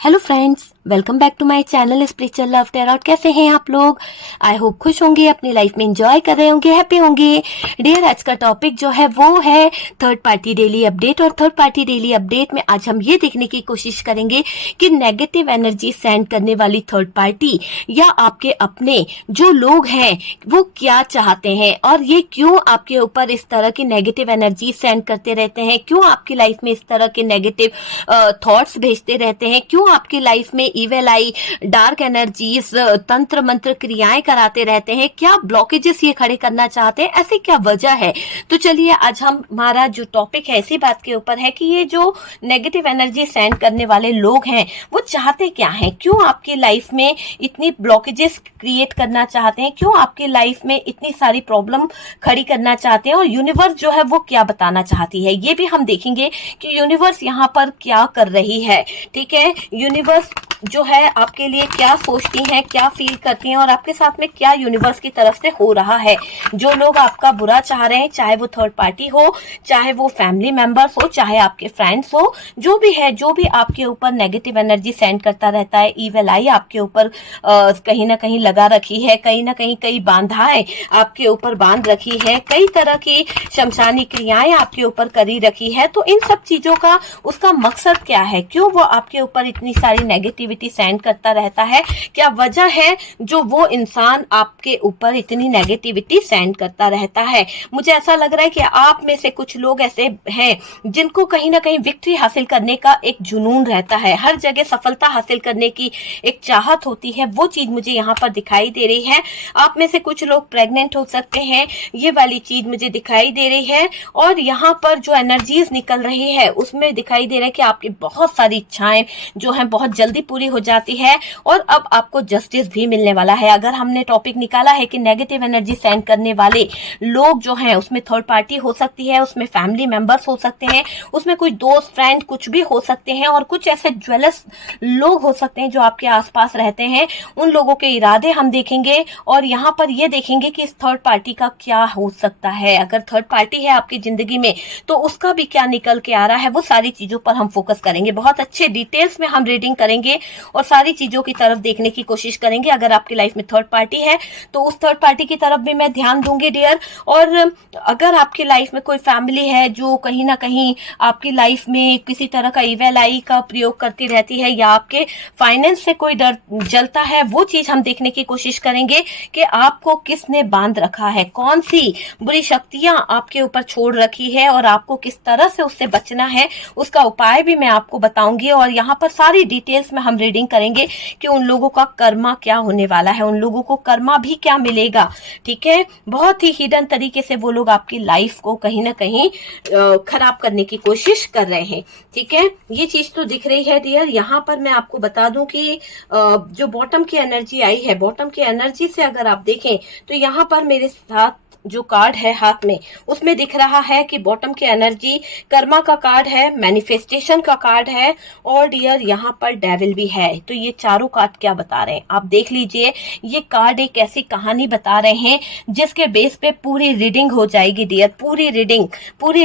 Hello friends, welcome back to my channel spiritual love tarot. कैसे हैं आप लोग? आई होप खुश होंगे, अपनी लाइफ में एंजॉय कर रहे होंगे, हैप्पी होंगे। डियर, आज का टॉपिक जो है वो है थर्ड पार्टी डेली अपडेट। और थर्ड पार्टी डेली अपडेट में आज हम ये देखने की कोशिश करेंगे कि नेगेटिव एनर्जी सेंड करने वाली थर्ड पार्टी या आपके अपने जो लोग हैं वो क्या चाहते हैं और ये क्यों आपके ऊपर इस तरह की नेगेटिव एनर्जी सेंड करते रहते हैं, क्यों आपकी लाइफ में इस तरह के नेगेटिव थॉट्स भेजते रहते हैं, क्यों आपकी लाइफ में इवेल आई, डार्क एनर्जीज, तंत्र मंत्र क्रियाएं कराते रहते हैं, क्या ब्लॉकेजेस ये खड़े करना चाहते हैं, ऐसी क्या वजह है। तो चलिए आज हमारा जो टॉपिक है इसी बात के ऊपर है कि ये जो नेगेटिव एनर्जी सेंड करने वाले लोग हैं वो चाहते क्या हैं, क्यों आपकी लाइफ में इतनी ब्लॉकेजेस क्रिएट करना चाहते हैं, क्यों आपकी लाइफ में इतनी सारी प्रॉब्लम खड़ी करना चाहते हैं और यूनिवर्स जो है वो क्या बताना चाहती है। ये भी हम देखेंगे कि यूनिवर्स यहाँ पर क्या कर रही है। ठीक है, यूनिवर्स जो है आपके लिए क्या सोचती हैं, क्या फील करती हैं और आपके साथ में क्या यूनिवर्स की तरफ से हो रहा है। जो लोग आपका बुरा चाह रहे हैं, चाहे वो थर्ड पार्टी हो, चाहे वो फैमिली मेंबर्स हो, चाहे आपके फ्रेंड्स हो, जो भी है, जो भी आपके ऊपर नेगेटिव एनर्जी सेंड करता रहता है, ईवल आई आपके ऊपर कहीं ना कहीं लगा रखी है, कहीं ना कहीं कई बाधाएं आपके ऊपर बांध रखी है, कई तरह की शमशानी क्रियाएं आपके ऊपर करी रखी है। तो इन सब चीजों का उसका मकसद क्या है, क्यों वो आपके ऊपर इतनी सारी नेगेटिविटी सेंड करता रहता है, क्या वजह है जो वो इंसान आपके ऊपर इतनी नेगेटिविटी सेंड करता रहता है। मुझे ऐसा लग रहा है कि आप में से कुछ लोग ऐसे हैं जिनको कहीं ना कहीं विक्ट्री हासिल करने का एक जुनून रहता है, हर जगह सफलता हासिल करने की एक चाहत होती है, वो चीज मुझे यहाँ पर दिखाई दे रही है। आप में से कुछ लोग प्रेग्नेंट हो सकते हैं, ये वाली चीज मुझे दिखाई दे रही है। और यहाँ पर जो एनर्जीज निकल रही है उसमें दिखाई दे रहा है कि आपकी बहुत सारी इच्छाएं जो है बहुत जल्दी पूरी हो जाती है और अब आपको जस्टिस भी मिलने वाला है। अगर हमने टॉपिक निकाला है कि नेगेटिव एनर्जी सेंड करने वाले लोग जो हैं उसमें थर्ड पार्टी हो सकती है, उसमें फैमिली मेंबर्स हो सकते हैं, उसमें कोई दोस्त फ्रेंड कुछ भी हो सकते हैं और कुछ ऐसे ज्वेलस लोग हो सकते हैं जो आपके आसपास रहते हैं। उन लोगों के इरादे हम देखेंगे और यहाँ पर ये देखेंगे कि इस थर्ड पार्टी का क्या हो सकता है। अगर थर्ड पार्टी है आपकी जिंदगी में तो उसका भी क्या निकल के आ रहा है, वो सारी चीजों पर हम फोकस करेंगे। बहुत अच्छे डिटेल्स में हम रीडिंग करेंगे और सारी चीजों की तरफ देखने की कोशिश करेंगे। अगर आपकी लाइफ में थर्ड पार्टी है तो उस थर्ड पार्टी की तरफ भी मैं ध्यान दूंगी डियर। और अगर आपकी लाइफ में कोई फैमिली है जो कहीं ना कहीं आपकी लाइफ में किसी तरह का इवेल आई का प्रयोग करती रहती है या आपके फाइनेंस से कोई डर जलता है, वो चीज हम देखने की कोशिश करेंगे कि आपको किसने बांध रखा है, कौन सी बुरी शक्तियां आपके ऊपर छोड़ रखी है और आपको किस तरह से उससे बचना है, उसका उपाय भी मैं आपको बताऊंगी। और यहाँ पर सारी डिटेल्स में हम रीडिंग करेंगे कि उन लोगों का कर्मा क्या होने वाला है, उन लोगों को कर्मा भी क्या मिलेगा। ठीक है, बहुत ही हिडन तरीके से वो लोग आपकी लाइफ को कहीं ना कहीं खराब करने की कोशिश कर रहे हैं। ठीक है, ये चीज तो दिख रही है डियर। यहाँ पर मैं आपको बता दूं कि जो बॉटम की एनर्जी आई है, बॉटम की एनर्जी से अगर आप देखें तो यहाँ पर मेरे साथ जो कार्ड है हाथ में उसमें दिख रहा है कि बॉटम की एनर्जी कर्मा का कार्ड है, मैनिफेस्टेशन का कार्ड है और डियर यहाँ पर डेविल भी है। तो ये चारों कार्ड क्या बता रहे हैं आप देख लीजिए। ये कार्ड एक ऐसी कहानी बता रहे हैं जिसके बेस पे पूरी रीडिंग हो जाएगी डियर। पूरी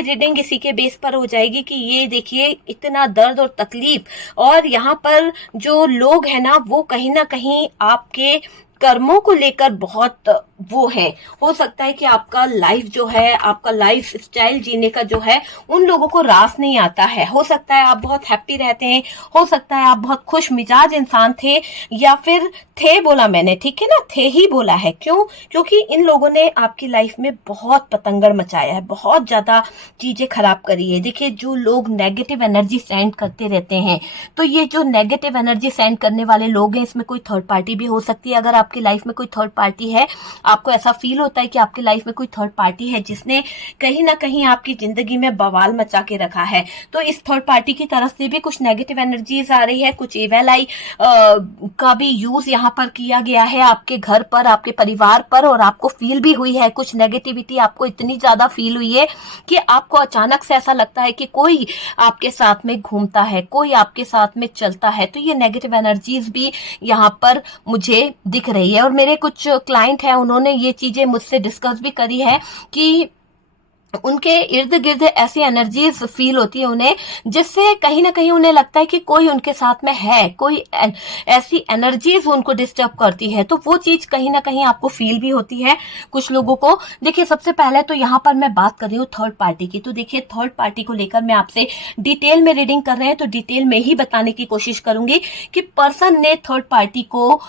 रीडिंग इसी के बेस पर हो जाएगी कि ये देखिए इतना दर्द और तकलीफ और यहाँ पर जो लोग हैं ना वो कहीं ना कहीं आपके कर्मों को लेकर बहुत वो है। हो सकता है कि आपका लाइफ जो है, आपका लाइफ स्टाइल जीने का जो है उन लोगों को रास नहीं आता है। हो सकता है आप बहुत हैप्पी रहते हैं, हो सकता है आप बहुत खुश मिजाज इंसान थे या फिर थे बोला मैंने, ठीक है ना, थे ही बोला है। क्यों? क्योंकि इन लोगों ने आपकी लाइफ में बहुत पतंगड़ मचाया है, बहुत ज्यादा चीजें खराब करी है। देखिए जो लोग नेगेटिव एनर्जी सेंड करते रहते हैं तो ये जो नेगेटिव एनर्जी सेंड करने वाले लोग हैं इसमें कोई थर्ड पार्टी भी हो सकती है। अगर आपकी लाइफ में कोई थर्ड पार्टी है, आपको ऐसा फील होता है कि आपकी लाइफ में कोई थर्ड पार्टी है जिसने कहीं ना कहीं आपकी जिंदगी में बवाल मचा के रखा है, तो इस थर्ड पार्टी की तरफ से भी कुछ नेगेटिव एनर्जीज आ रही है, कुछ इवेल आई का भी यूज यहाँ पर किया गया है आपके घर पर, आपके परिवार पर। और आपको फील भी हुई है कुछ नेगेटिविटी, आपको इतनी ज्यादा फील हुई है कि आपको अचानक से ऐसा लगता है कि कोई आपके साथ में घूमता है, कोई आपके साथ में चलता है। तो ये नेगेटिव एनर्जीज भी यहाँ पर मुझे दिख रही है। और मेरे कुछ क्लाइंट हैं, उन्होंने ये चीजें मुझसे डिस्कस भी करी है कि उनके इर्द गिर्द ऐसी एनर्जीज फील होती है उन्हें, जिससे कहीं ना कहीं उन्हें लगता है कि कोई उनके साथ में है, कोई ऐसी एनर्जीज उनको डिस्टर्ब करती है। तो वो चीज कहीं ना कहीं आपको फील भी होती है कुछ लोगों को। देखिए, सबसे पहले तो यहाँ पर मैं बात कर रही हूँ थर्ड पार्टी की। तो देखिए, थर्ड पार्टी को लेकर मैं आपसे डिटेल में रीडिंग कर रहे हैं तो डिटेल में ही बताने की कोशिश करूंगी कि पर्सन ने थर्ड पार्टी को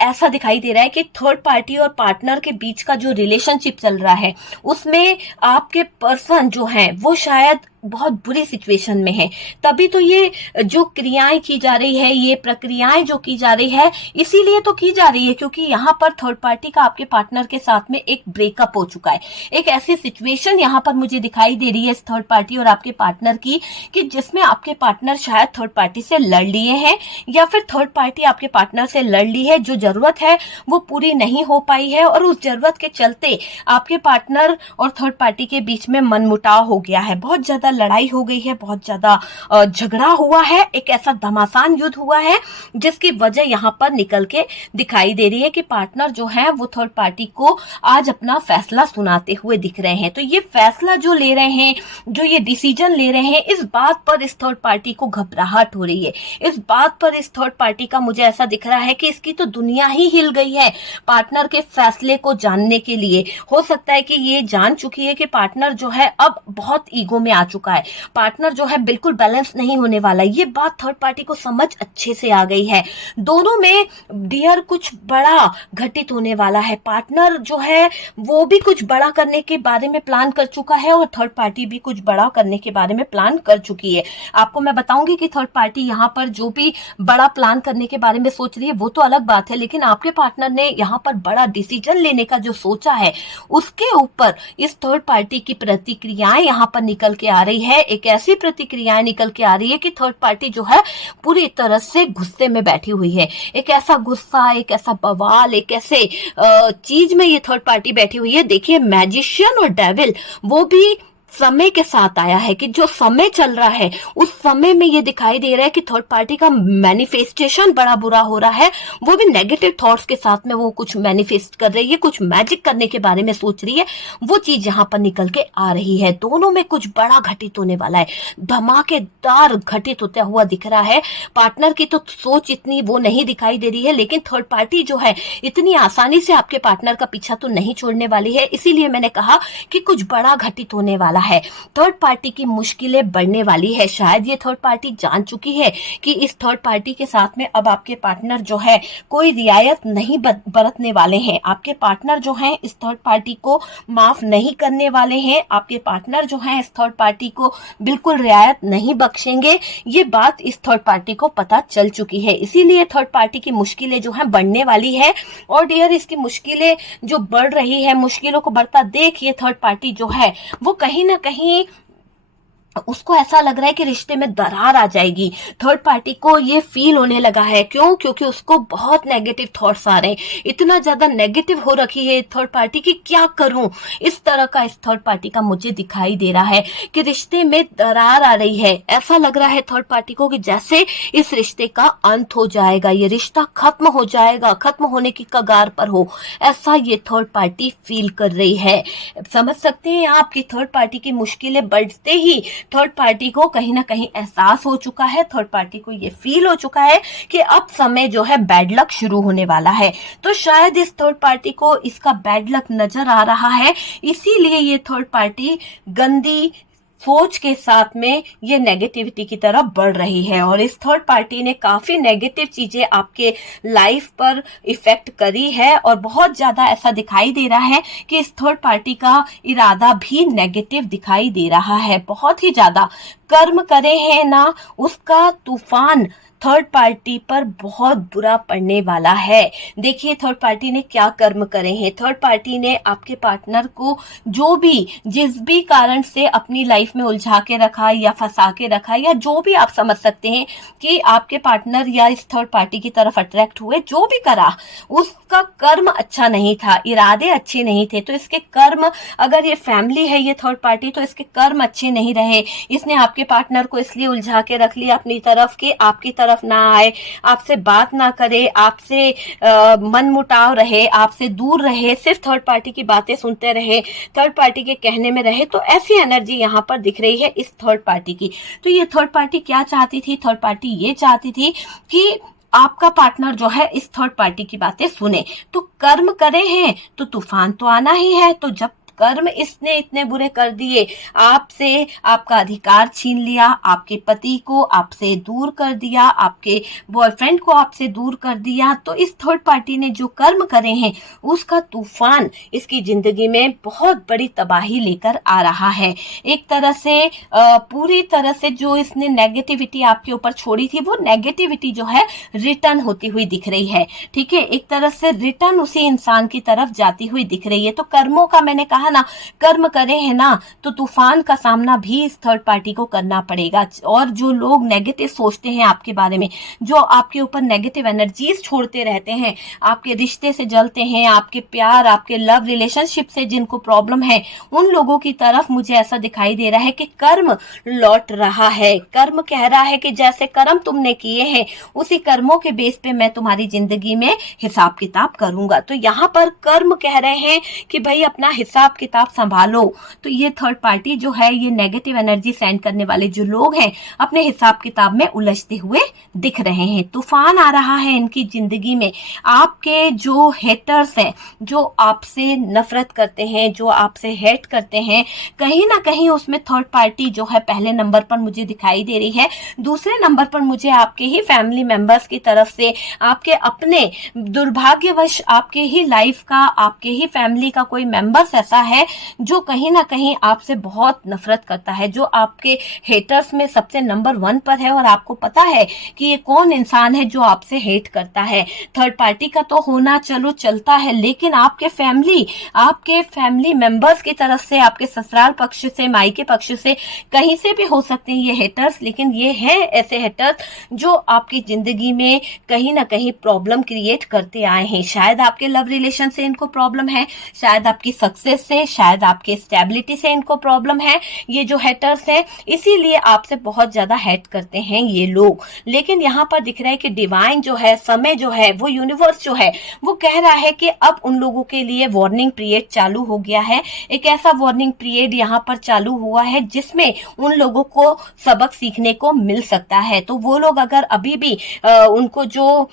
ऐसा दिखाई दे रहा है कि थर्ड पार्टी और पार्टनर के बीच का जो रिलेशनशिप चल रहा है उसमें आपके पर्सन जो है वो शायद बहुत बुरी सिचुएशन में है। तभी तो ये जो क्रियाएं की जा रही है, ये प्रक्रियाएं जो की जा रही है, इसीलिए तो की जा रही है क्योंकि यहाँ पर थर्ड पार्टी का आपके पार्टनर के साथ में एक ब्रेकअप हो चुका है। एक ऐसी सिचुएशन यहाँ पर मुझे दिखाई दे रही है इस थर्ड पार्टी और आपके पार्टनर की, कि जिसमें आपके पार्टनर शायद थर्ड पार्टी से लड़ लिए हैं या फिर थर्ड पार्टी आपके पार्टनर से लड़ ली है। जो जरूरत है वो पूरी नहीं हो पाई है और उस जरूरत के चलते आपके पार्टनर और थर्ड पार्टी के बीच में मनमुटाव हो गया है, बहुत ज्यादा लड़ाई हो गई है, बहुत ज्यादा झगड़ा हुआ है, एक ऐसा घमासान युद्ध हुआ है जिसकी वजह यहाँ पर निकल के दिखाई दे रही है कि पार्टनर जो है वो थर्ड पार्टी को आज अपना फैसला सुनाते हुए दिख रहे हैं। तो ये फैसला जो ले रहे हैं, जो ये डिसीजन ले रहे हैं, इस बात पर इस थर्ड पार्टी को घबराहट हो रही है। इस बात पर इस थर्ड पार्टी का मुझे ऐसा दिख रहा है कि इसकी तो दुनिया ही हिल गई है पार्टनर के फैसले को जानने के लिए। हो सकता है कि ये जान चुकी है कि पार्टनर जो है अब बहुत ईगो में आ चुका है, पार्टनर जो है बिल्कुल बैलेंस नहीं होने वाला। ये बात थर्ड पार्टी को समझ अच्छे से आ गई है। दोनों में डियर कुछ बड़ा घटित होने वाला है। पार्टनर जो है वो भी कुछ बड़ा करने के बारे में प्लान कर चुका है और थर्ड पार्टी भी कुछ बड़ा करने के बारे में प्लान कर चुकी है। आपको मैं बताऊंगी कि थर्ड पार्टी यहाँ पर जो भी बड़ा प्लान करने के बारे में सोच रही है वो तो अलग बात है, लेकिन आपके पार्टनर ने यहाँ पर बड़ा डिसीजन लेने का जो सोचा है उसके ऊपर इस थर्ड पार्टी की प्रतिक्रियाएं यहाँ पर निकल के आ रही है। एक ऐसी प्रतिक्रियाएं निकल के आ रही है कि थर्ड पार्टी जो है पूरी तरह से गुस्से में बैठी हुई है। एक ऐसा गुस्सा, एक ऐसा बवाल, एक ऐसे चीज में ये थर्ड पार्टी बैठी हुई है। देखिए, मैजिशियन और डेविल वो भी समय के साथ आया है कि जो समय चल रहा है उस समय में ये दिखाई दे रहा है कि थर्ड पार्टी का मैनिफेस्टेशन बड़ा बुरा हो रहा है। वो भी नेगेटिव थॉट्स के साथ में वो कुछ मैनिफेस्ट कर रही है, कुछ मैजिक करने के बारे में सोच रही है। वो चीज यहाँ पर निकल के आ रही है। दोनों में कुछ बड़ा घटित होने वाला है, धमाकेदार घटित होता हुआ दिख रहा है। पार्टनर की तो सोच इतनी वो नहीं दिखाई दे रही है, लेकिन थर्ड पार्टी जो है इतनी आसानी से आपके पार्टनर का पीछा तो नहीं छोड़ने वाली है। इसीलिए मैंने कहा कि कुछ बड़ा घटित होने वाला है। थर्ड पार्टी की मुश्किलें बढ़ने वाली है। शायद ये थर्ड पार्टी जान चुकी है कि इस थर्ड पार्टी के साथ में अब आपके पार्टनर जो है कोई रियायत नहीं बरतने वाले हैं। आपके पार्टनर जो हैं इस थर्ड पार्टी को माफ नहीं करने वाले हैं। आपके पार्टनर जो हैं इस थर्ड पार्टी को बिल्कुल रियायत नहीं बख्शेंगे। ये बात इस थर्ड पार्टी को पता चल चुकी है। इसीलिए थर्ड पार्टी की मुश्किलें जो हैं बढ़ने वाली है। और डियर, इसकी मुश्किलें जो बढ़ रही है, मुश्किलों को बढ़ता देख ये थर्ड पार्टी जो है वो कहीं ना कहीं उसको ऐसा लग रहा है कि रिश्ते में दरार आ जाएगी। थर्ड पार्टी को ये फील होने लगा है। क्यों? क्योंकि उसको बहुत नेगेटिव थॉट्स आ रहे हैं। इतना ज्यादा नेगेटिव हो रखी है थर्ड पार्टी की, क्या करूं, इस तरह का इस थर्ड पार्टी का मुझे दिखाई दे रहा है कि रिश्ते में दरार आ रही है। ऐसा लग रहा है थर्ड पार्टी को कि जैसे इस रिश्ते का अंत हो जाएगा, ये रिश्ता खत्म हो जाएगा, खत्म होने की कगार पर हो, ऐसा ये थर्ड पार्टी फील कर रही है। समझ सकते हैं आप कि थर्ड पार्टी की मुश्किलें बढ़ते ही थर्ड पार्टी को कहीं ना कहीं एहसास हो चुका है, थर्ड पार्टी को ये फील हो चुका है कि अब समय जो है बैड लक शुरू होने वाला है। तो शायद इस थर्ड पार्टी को इसका बैड लक नजर आ रहा है, इसीलिए ये थर्ड पार्टी गंदी सोच के साथ में ये नेगेटिविटी की तरफ बढ़ रही है। और इस थर्ड पार्टी ने काफी नेगेटिव चीजें आपके लाइफ पर इफेक्ट करी है और बहुत ज्यादा ऐसा दिखाई दे रहा है कि इस थर्ड पार्टी का इरादा भी नेगेटिव दिखाई दे रहा है। बहुत ही ज्यादा कर्म करे हैं ना, उसका तूफान थर्ड पार्टी पर बहुत बुरा पड़ने वाला है। देखिए, थर्ड पार्टी ने क्या कर्म करे हैं। थर्ड पार्टी ने आपके पार्टनर को जो भी जिस भी कारण से अपनी लाइफ में उलझा के रखा या फंसा के रखा, या जो भी आप समझ सकते हैं कि आपके पार्टनर या इस थर्ड पार्टी की तरफ अट्रैक्ट हुए, जो भी करा उसका कर्म अच्छा नहीं था, इरादे अच्छे नहीं थे। तो इसके कर्म, अगर ये फैमिली है ये थर्ड पार्टी, तो इसके कर्म अच्छे नहीं रहे। इसने आपके पार्टनर को इसलिए उलझा के रख लिया अपनी तरफ कि आपकी तरफ तरफ ना आए, आपसे बात ना करे, आपसे मन मुटाव रहे, आपसे दूर रहे, सिर्फ थर्ड पार्टी की बातें सुनते रहे, थर्ड पार्टी के कहने में रहे, तो ऐसी एनर्जी यहाँ पर दिख रही है इस थर्ड पार्टी की। तो ये थर्ड पार्टी क्या चाहती थी? थर्ड पार्टी ये चाहती थी कि आपका पार्टनर जो है इस थर्ड पार्टी की बातें सुने। तो कर्म करे हैं तो तूफान तो आना ही है। तो जब कर्म इसने इतने बुरे कर दिए, आपसे आपका अधिकार छीन लिया, आपके पति को आपसे दूर कर दिया, आपके बॉयफ्रेंड को आपसे दूर कर दिया, तो इस थर्ड पार्टी ने जो कर्म करे हैं उसका तूफान इसकी जिंदगी में बहुत बड़ी तबाही लेकर आ रहा है। एक तरह से पूरी तरह से जो इसने नेगेटिविटी आपके ऊपर छोड़ी थी, वो नेगेटिविटी जो है रिटर्न होती हुई दिख रही है। ठीक है, एक तरह से रिटर्न उसी इंसान की तरफ जाती हुई दिख रही है। तो कर्मों का मैंने कहा ना, कर्म करे हैं ना, तो तूफान का सामना भी इस थर्ड पार्टी को करना पड़ेगा। और जो लोग नेगेटिव सोचते हैं आपके बारे में, जो आपके ऊपर नेगेटिव एनर्जीज छोड़ते रहते हैं, आपके रिश्ते से जलते हैं, आपके प्यार, आपके लव रिलेशनशिप से जिनको प्रॉब्लम है, उन लोगों की तरफ मुझे ऐसा दिखाई दे रहा है कि कर्म लौट रहा है। कर्म कह रहा है कि जैसे कर्म तुमने किए हैं उसी कर्मों के बेस पे मैं तुम्हारी जिंदगी में हिसाब किताब करूंगा। तो यहाँ पर कर्म कह रहे हैं कि भाई अपना हिसाब किताब संभालो। तो ये थर्ड पार्टी जो है, ये नेगेटिव एनर्जी सेंड करने वाले जो लोग हैं, अपने हिसाब किताब में उलझते हुए दिख रहे हैं। तूफान आ रहा है इनकी जिंदगी में। आपके जो हेटर्स हैं, जो आपसे नफरत करते हैं, जो आपसे हेट करते हैं, कहीं ना कहीं उसमें थर्ड पार्टी जो है पहले नंबर पर मुझे दिखाई दे रही है। दूसरे नंबर पर मुझे आपके ही फैमिली मेंबर्स की तरफ से, आपके अपने दुर्भाग्यवश आपके ही लाइफ का, आपके ही फैमिली का कोई मेंबर्स ऐसा है जो कहीं ना कहीं आपसे बहुत नफरत करता है, जो आपके हेटर्स में सबसे नंबर 1 पर है। और आपको पता है कि ये कौन इंसान है जो आपसे हेट करता है। थर्ड पार्टी का तो होना चलो चलता है, लेकिन आपके फैमिली मेंबर्स की तरफ से, आपके ससुराल पक्ष से, मायके पक्ष से, कहीं से भी हो सकते हैं ये हेटर्स, लेकिन ये हैं ऐसे हेटर्स जो आपकी जिंदगी में कहीं ना कहीं प्रॉब्लम क्रिएट करते आए हैं। शायद आपके लव रिलेशन से इनको प्रॉब्लम है, शायद आपकी सक्सेस से, शायद आपके स्टेबिलिटी से इनको प्रॉब्लम है। ये जो हेटर्स हैं इसीलिए आपसे बहुत ज्यादा हेट करते हैं ये लोग। लेकिन यहाँ पर दिख रहा है कि डिवाइन जो है, समय जो है, वो यूनिवर्स जो है, वो कह रहा है कि अब उन लोगों के लिए वार्निंग पीरियड चालू हो गया है। एक ऐसा वार्निंग पीरियड यहाँ पर चालू हुआ है जिसमें उन लोगों को सबक सीखने को मिल सकता है। तो वो लोग अगर अभी भी उनको जो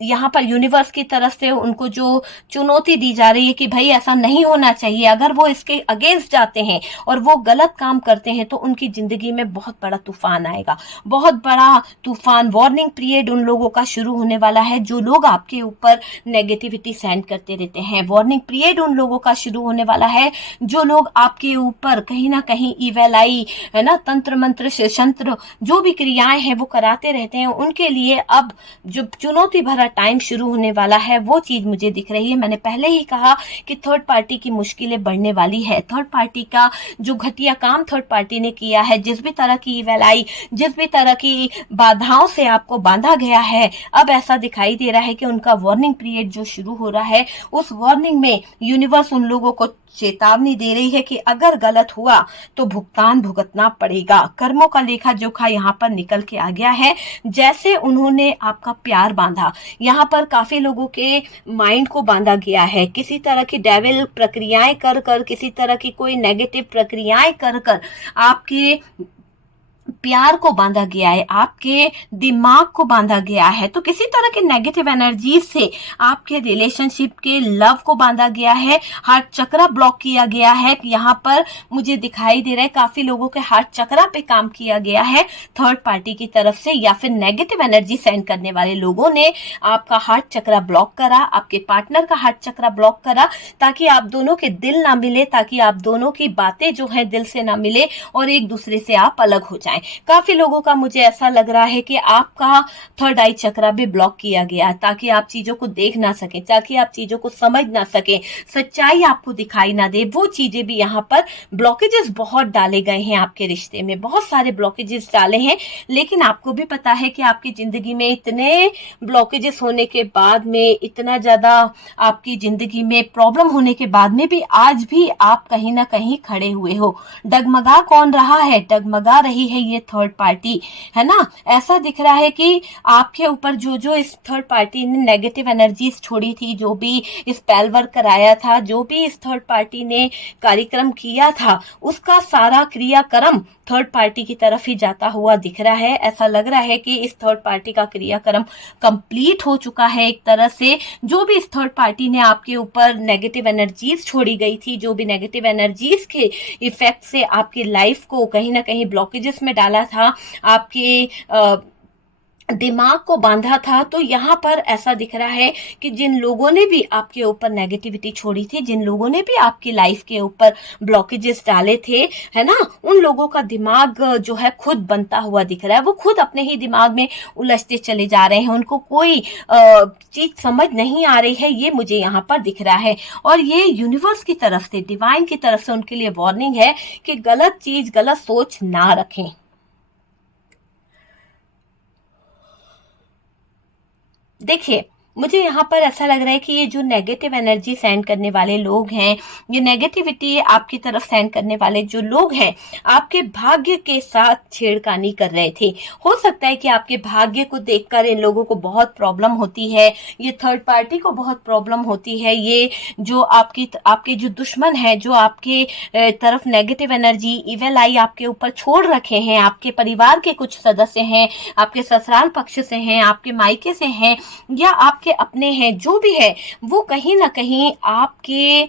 यहाँ पर यूनिवर्स की तरफ से उनको जो चुनौती दी जा रही है कि भाई ऐसा नहीं होना चाहिए, अगर वो इसके अगेंस्ट जाते हैं और वो गलत काम करते हैं तो उनकी जिंदगी में बहुत बड़ा तूफान आएगा, बहुत बड़ा तूफान। वार्निंग पीरियड उन लोगों का शुरू होने वाला है जो लोग आपके ऊपर नेगेटिविटी सेंड करते रहते हैं। वार्निंग पीरियड उन लोगों का शुरू होने वाला है जो लोग आपके ऊपर कहीं ना कहीं ईवेल आई है ना, तंत्र मंत्र शंत्र जो भी क्रियाएं हैं वो कराते रहते हैं। उनके लिए अब जो चुनौती भरा टाइम शुरू होने वाला है वो चीज मुझे दिख रही है। मैंने पहले ही कहा कि थर्ड पार्टी की मुश्किलें बढ़ने वाली है। थर्ड पार्टी का जो घटिया काम थर्ड पार्टी ने किया है, जिस भी तरह की ईवेल आई, जिस भी तरह की बाधाओं से आपको बांधा गया है, अब ऐसा दिखाई दे रहा है कि उनका वार्निंग पीरियड जो शुरू हो रहा है, उस वार्निंग में यूनिवर्स उन लोगों को चेतावनी दे रही है कि अगर गलत हुआ तो भुगतान भुगतना पड़ेगा। कर्मों का लेखा जोखा यहाँ पर निकल के आ गया है। जैसे उन्होंने आपका प्यार बांधा, यहाँ पर काफी लोगों के माइंड को बांधा गया है, किसी तरह की डेविल प्रक्रियाएं कर कर, किसी तरह की कोई नेगेटिव प्रक्रियाएं कर कर आपके प्यार को बांधा गया है, आपके दिमाग को बांधा गया है। तो किसी तरह के नेगेटिव एनर्जी से आपके रिलेशनशिप के लव को बांधा गया है, हार्ट चक्रा ब्लॉक किया गया है। यहाँ पर मुझे दिखाई दे रहा है काफी लोगों के हार्ट चक्रा पे काम किया गया है थर्ड पार्टी की तरफ से, या फिर नेगेटिव एनर्जी सेंड करने वाले लोगों ने आपका हार्ट चक्रा ब्लॉक करा, आपके पार्टनर का हार्ट चक्रा ब्लॉक करा, ताकि आप दोनों के दिल ना मिले, ताकि आप दोनों की बातें जो है दिल से ना मिले और एक दूसरे से आप अलग हो जाएं। काफी लोगों का मुझे ऐसा लग रहा है कि आपका थर्ड आई चक्रा भी ब्लॉक किया गया है, ताकि आप चीजों को देख ना सके, ताकि आप चीजों को समझ ना सके, सच्चाई आपको दिखाई ना दे। वो चीजें भी यहाँ पर ब्लॉकेजेस बहुत डाले गए हैं आपके रिश्ते में, बहुत सारे ब्लॉकेजेस डाले हैं। लेकिन आपको भी पता है कि आपकी जिंदगी में इतने ब्लॉकेजेस होने के बाद में, इतना ज्यादा आपकी जिंदगी में प्रॉब्लम होने के बाद में भी आज भी आप कहीं ना कहीं खड़े हुए हो। डगमगा कौन रहा है? डगमगा रही है ये थर्ड पार्टी, है ना। ऐसा दिख रहा है कि आपके ऊपर जो जो इस थर्ड पार्टी ने नेगेटिव एनर्जीज छोड़ी थी, जो भी स्पेल वर्क कराया था, जो भी इस थर्ड पार्टी ने कार्यक्रम किया था, उसका सारा क्रियाक्रम थर्ड पार्टी की तरफ ही जाता हुआ दिख रहा है। ऐसा लग रहा है कि इस थर्ड पार्टी का क्रियाक्रम कंप्लीट हो चुका है एक तरह से। जो भी इस थर्ड पार्टी ने आपके ऊपर नेगेटिव एनर्जीज छोड़ी गई थी, जो भी नेगेटिव एनर्जीज के इफेक्ट से आपकी लाइफ को कहीं ना कहीं ब्लॉकेजेस में डाला था, आपके दिमाग को बांधा था, तो यहाँ पर ऐसा दिख रहा है कि जिन लोगों ने भी आपके ऊपर नेगेटिविटी छोड़ी थी, जिन लोगों ने भी आपकी लाइफ के ऊपर ब्लॉकेजेस डाले थे, है ना, उन लोगों का दिमाग जो है खुद बनता हुआ दिख रहा है। वो खुद अपने ही दिमाग में उलझते चले जा रहे हैं, उनको कोई चीज समझ नहीं आ रही है, ये मुझे यहाँ पर दिख रहा है। और ये यूनिवर्स की तरफ से, डिवाइन की तरफ से उनके लिए वार्निंग है कि गलत चीज, गलत सोच ना रखें। देखिए, मुझे यहाँ पर ऐसा लग रहा है कि ये जो नेगेटिव एनर्जी सेंड करने वाले लोग हैं, ये नेगेटिविटी आपकी तरफ सेंड करने वाले जो लोग हैं, आपके भाग्य के साथ छेड़खानी कर रहे थे। हो सकता है कि आपके भाग्य को देखकर इन लोगों को बहुत प्रॉब्लम होती है, ये थर्ड पार्टी को बहुत प्रॉब्लम होती है। ये जो आपके जो दुश्मन है, जो आपके तरफ नेगेटिव एनर्जी, इविल आई आपके ऊपर छोड़ रखे हैं, आपके परिवार के कुछ सदस्य हैं, आपके ससुराल पक्ष से हैं, आपके मायके से हैं, या आपके अपने हैं, जो भी है, वो कहीं ना कहीं आपके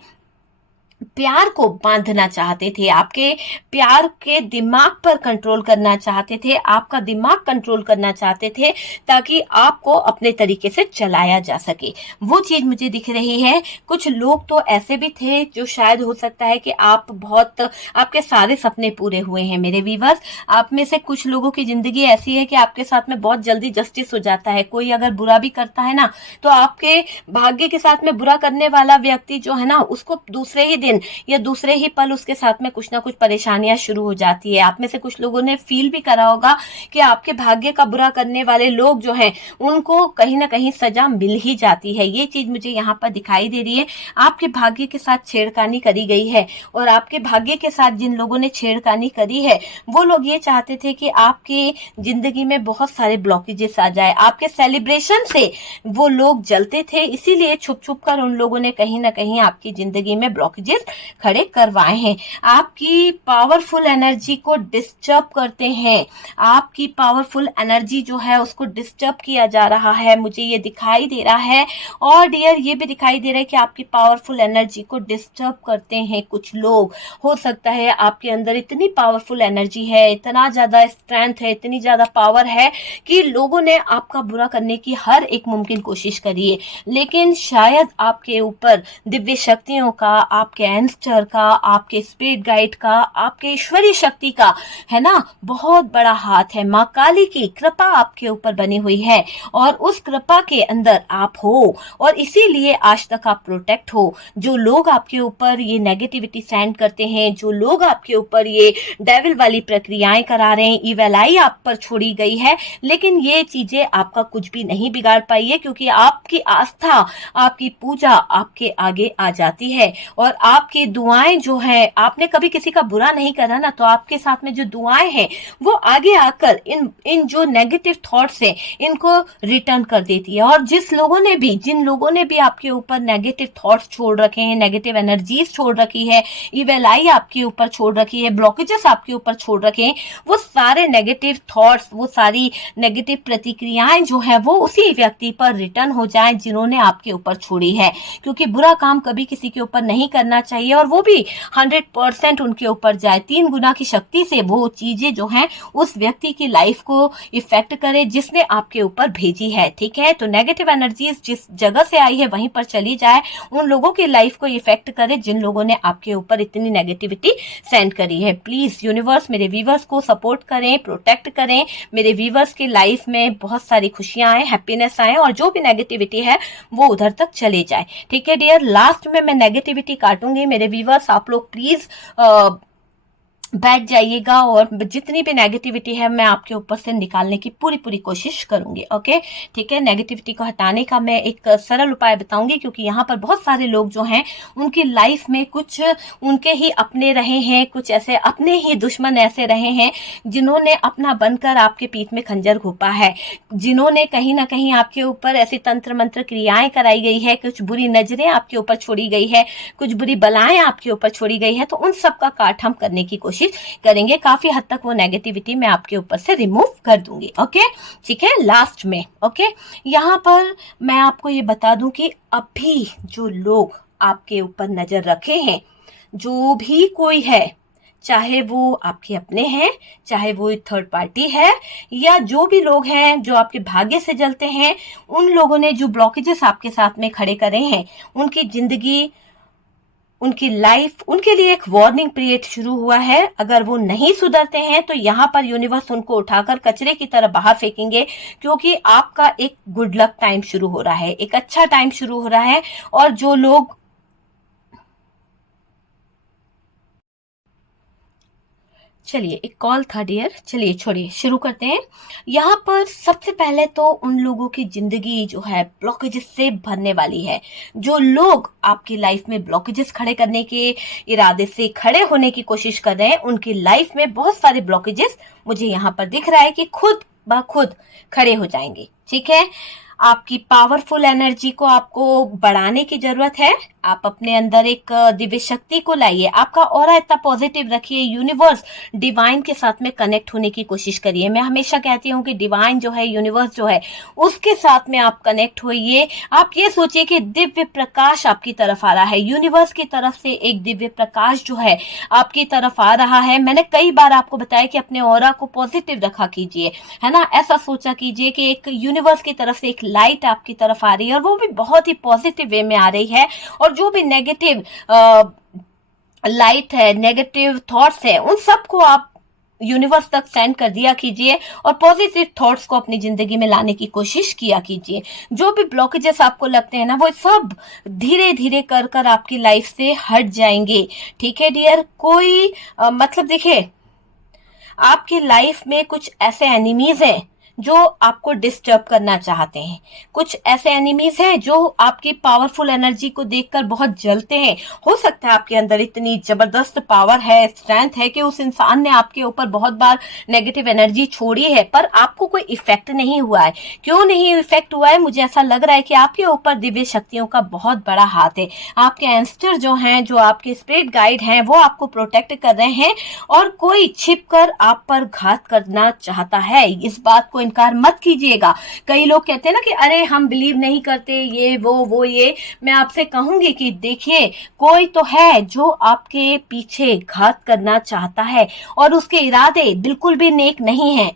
प्यार को बांधना चाहते थे, आपके प्यार के दिमाग पर कंट्रोल करना चाहते थे, आपका दिमाग कंट्रोल करना चाहते थे, ताकि आपको अपने तरीके से चलाया जा सके। वो चीज मुझे दिख रही है। कुछ लोग तो ऐसे भी थे जो शायद हो सकता है कि आपके सारे सपने पूरे हुए हैं मेरे व्यूअर्स। आप में से कुछ लोगों की जिंदगी ऐसी है कि आपके साथ में बहुत जल्दी जस्टिस हो जाता है। कोई अगर बुरा भी करता है ना, तो आपके भाग्य के साथ में बुरा करने वाला व्यक्ति जो है ना, उसको दूसरे ही दिन या दूसरे ही पल उसके साथ में कुछ ना कुछ परेशानियां शुरू हो जाती है। आप में से कुछ लोगों ने फील भी करा होगा कि आपके भाग्य का बुरा करने वाले लोग जो हैं, उनको कहीं ना कहीं सजा मिल ही जाती है। ये चीज मुझे यहाँ पर दिखाई दे रही है। आपके भाग्य के साथ छेड़खानी करी गई है, और आपके भाग्य के साथ जिन लोगों ने छेड़खानी करी है, वो लोग ये चाहते थे कि आपकी जिंदगी में बहुत सारे ब्लॉकेजेस आ जाए। आपके सेलिब्रेशन से वो लोग जलते थे, इसीलिए छुप छुप कर उन लोगों ने कहीं ना कहीं आपकी जिंदगी में ब्लॉकेजेस खड़े करवाए हैं। आपकी पावरफुल एनर्जी को डिस्टर्ब करते हैं, आपकी पावरफुल एनर्जी जो है उसको डिस्टर्ब किया जा रहा है, मुझे ये दिखाई दे रहा है। और डियर, ये भी दिखाई दे रहा है कि आपकी पावरफुल एनर्जी को डिस्टर्ब करते हैं कुछ लोग। हो सकता है आपके अंदर इतनी पावरफुल एनर्जी है, इतना ज्यादा स्ट्रेंथ है, इतनी ज्यादा पावर है कि लोगों ने आपका बुरा करने की हर एक मुमकिन कोशिश करी है, लेकिन शायद आपके ऊपर दिव्य शक्तियों का, आपके एंस्टर का, आपके स्पिरिट गाइड का, आपके ईश्वरीय शक्ति का, है ना, बहुत बड़ा हाथ है। माँ काली की कृपा आपके ऊपर बनी हुई है, और उस कृपा के अंदर आप हो, और इसीलिए आज तक आप प्रोटेक्ट हो। जो लोग आपके ऊपर ये नेगेटिविटी सेंड करते हैं, जो लोग आपके ऊपर ये डेविल वाली प्रक्रियाएं करा रहे हैं, इविल आई आप पर छोड़ी गई है, लेकिन ये चीजें आपका कुछ भी नहीं बिगाड़ पाई है, क्योंकि आपकी आस्था, आपकी पूजा आपके आगे आ जाती है। और आपकी दुआएं जो है, आपने कभी किसी का बुरा नहीं करा ना, तो आपके साथ में जो दुआएं हैं वो आगे आकर इन जो नेगेटिव थॉट्स हैं इनको रिटर्न कर देती है। और जिन लोगों ने भी आपके ऊपर नेगेटिव थॉट्स छोड़ रखे हैं, नेगेटिव एनर्जीज छोड़ रखी है, इविल आई आपके ऊपर छोड़ रखी है, ब्लॉकेजेस आपके ऊपर छोड़ रखे हैं, वो सारे नेगेटिव थॉट्स, वो सारी नेगेटिव प्रतिक्रियाएं जो है वो उसी व्यक्ति पर रिटर्न हो जाएं जिन्होंने आपके ऊपर छोड़ी है। क्योंकि बुरा काम कभी किसी के ऊपर नहीं करना चाहिए, और वो भी 100% उनके ऊपर जाए, 3 गुना की शक्ति से वो चीजें जो हैं उस व्यक्ति की लाइफ को इफेक्ट करे जिसने आपके ऊपर भेजी है। ठीक है, तो नेगेटिव एनर्जीज जिस जगह से आई है वहीं पर चली जाए, उन लोगों की लाइफ को इफेक्ट करे जिन लोगों ने आपके ऊपर इतनी नेगेटिविटी सेंड करी है। प्लीज यूनिवर्स मेरे व्यूवर्स को सपोर्ट करें, प्रोटेक्ट करें, मेरे व्यूवर्स की लाइफ में बहुत सारी खुशियां आए, हैप्पीनेस आए, और जो भी नेगेटिविटी है वो उधर तक चले जाए। ठीक है डियर, लास्ट में मैं नेगेटिविटी काटूंगी। मेरे व्यूवर्स, आप लोग प्लीज बैठ जाइएगा और जितनी भी नेगेटिविटी है मैं आपके ऊपर से निकालने की पूरी पूरी कोशिश करूंगी। ओके, ठीक है। नेगेटिविटी को हटाने का मैं एक सरल उपाय बताऊंगी, क्योंकि यहाँ पर बहुत सारे लोग जो हैं उनकी लाइफ में कुछ उनके ही अपने रहे हैं, कुछ ऐसे अपने ही दुश्मन ऐसे रहे हैं जिन्होंने अपना बनकर आपके पीठ में खंजर घोंपा है, जिन्होंने कहीं ना कहीं आपके ऊपर ऐसी तंत्र मंत्र क्रियाएं कराई गई है, कुछ बुरी नजरें आपके ऊपर छोड़ी गई है, कुछ बुरी बलाएं आपके ऊपर छोड़ी गई है। तो उन सब का काट हम करने की कोशिश करेंगे। काफी हद तक वो नेगेटिविटी मैं आपके ऊपर से रिमूव कर दूंगी। ओके, ठीक है। लास्ट में ओके, यहाँ पर मैं आपको ये बता दूं कि अभी जो लोग आपके ऊपर नजर रखे हैं, जो भी कोई है, चाहे वो आपके अपने हैं, चाहे वो थर्ड पार्टी है, या जो भी लोग हैं जो आपके भाग्य से जलते हैं, उन लोगों ने जो ब्लॉकेजेस आपके साथ में खड़े करे हैं, उनकी जिंदगी, उनकी लाइफ, उनके लिए एक वार्निंग पीरियड शुरू हुआ है। अगर वो नहीं सुधरते हैं तो यहाँ पर यूनिवर्स उनको उठाकर कचरे की तरह बाहर फेंकेंगे, क्योंकि आपका एक गुड लक टाइम शुरू हो रहा है, एक अच्छा टाइम शुरू हो रहा है। और जो लोग, चलिए एक कॉल था डियर, चलिए छोड़िए, शुरू करते हैं। यहाँ पर सबसे पहले तो उन लोगों की जिंदगी जो है ब्लॉकेजेस से भरने वाली है। जो लोग आपकी लाइफ में ब्लॉकेजेस खड़े करने के इरादे से खड़े होने की कोशिश कर रहे हैं, उनकी लाइफ में बहुत सारे ब्लॉकेजेस मुझे यहाँ पर दिख रहा है कि खुद ब खुद खड़े हो जाएंगे। ठीक है, आपकी पावरफुल एनर्जी को आपको बढ़ाने की जरूरत है। आप अपने अंदर एक दिव्य शक्ति को लाइए, आपका ऑरा इतना पॉजिटिव रखिए, यूनिवर्स डिवाइन के साथ में कनेक्ट होने की कोशिश करिए। मैं हमेशा कहती हूँ कि डिवाइन जो है, यूनिवर्स जो है, उसके साथ में आप कनेक्ट होइए। आप ये सोचिए कि दिव्य प्रकाश आपकी तरफ आ रहा है, यूनिवर्स की तरफ से एक दिव्य प्रकाश जो है आपकी तरफ आ रहा है। मैंने कई बार आपको बताया कि अपने ऑरा को पॉजिटिव रखा कीजिए, है ना। ऐसा सोचा कीजिए कि एक यूनिवर्स की तरफ से एक लाइट आपकी तरफ आ रही है, और वो भी बहुत ही पॉजिटिव वे में आ रही है। और जो भी नेगेटिव लाइट है, नेगेटिव थॉट्स है, उन सबको आप यूनिवर्स तक सेंड कर दिया कीजिए और पॉजिटिव थॉट्स को अपनी जिंदगी में लाने की कोशिश किया कीजिए। जो भी ब्लॉकेजेस आपको लगते हैं ना, वो सब धीरे धीरे कर कर आपकी लाइफ से हट जाएंगे। ठीक है डियर, कोई मतलब देखिए, आपकी लाइफ में कुछ ऐसे एनिमीज हैं जो आपको डिस्टर्ब करना चाहते हैं, कुछ ऐसे एनिमीज हैं जो आपकी पावरफुल एनर्जी को देखकर बहुत जलते हैं। हो सकता है आपके अंदर इतनी जबरदस्त पावर है, स्ट्रेंथ है कि उस इंसान ने आपके ऊपर बहुत बार नेगेटिव एनर्जी छोड़ी है, पर आपको कोई इफेक्ट नहीं हुआ है। क्यों नहीं इफेक्ट हुआ है? मुझे ऐसा लग रहा है कि आपके ऊपर दिव्य शक्तियों का बहुत बड़ा हाथ है। आपके एंस्टर जो हैं, जो आपके स्पिरिट गाइड हैं, वो आपको प्रोटेक्ट कर रहे हैं, और कोई छिप कर आप पर घात करना चाहता है। इस बात को इनकार मत कीजिएगा। कई लोग कहते हैं ना कि अरे हम बिलीव नहीं करते, ये वो ये। मैं आपसे कहूंगी कि देखिए, कोई तो है जो आपके पीछे घात करना चाहता है, और उसके इरादे बिल्कुल भी नेक नहीं है।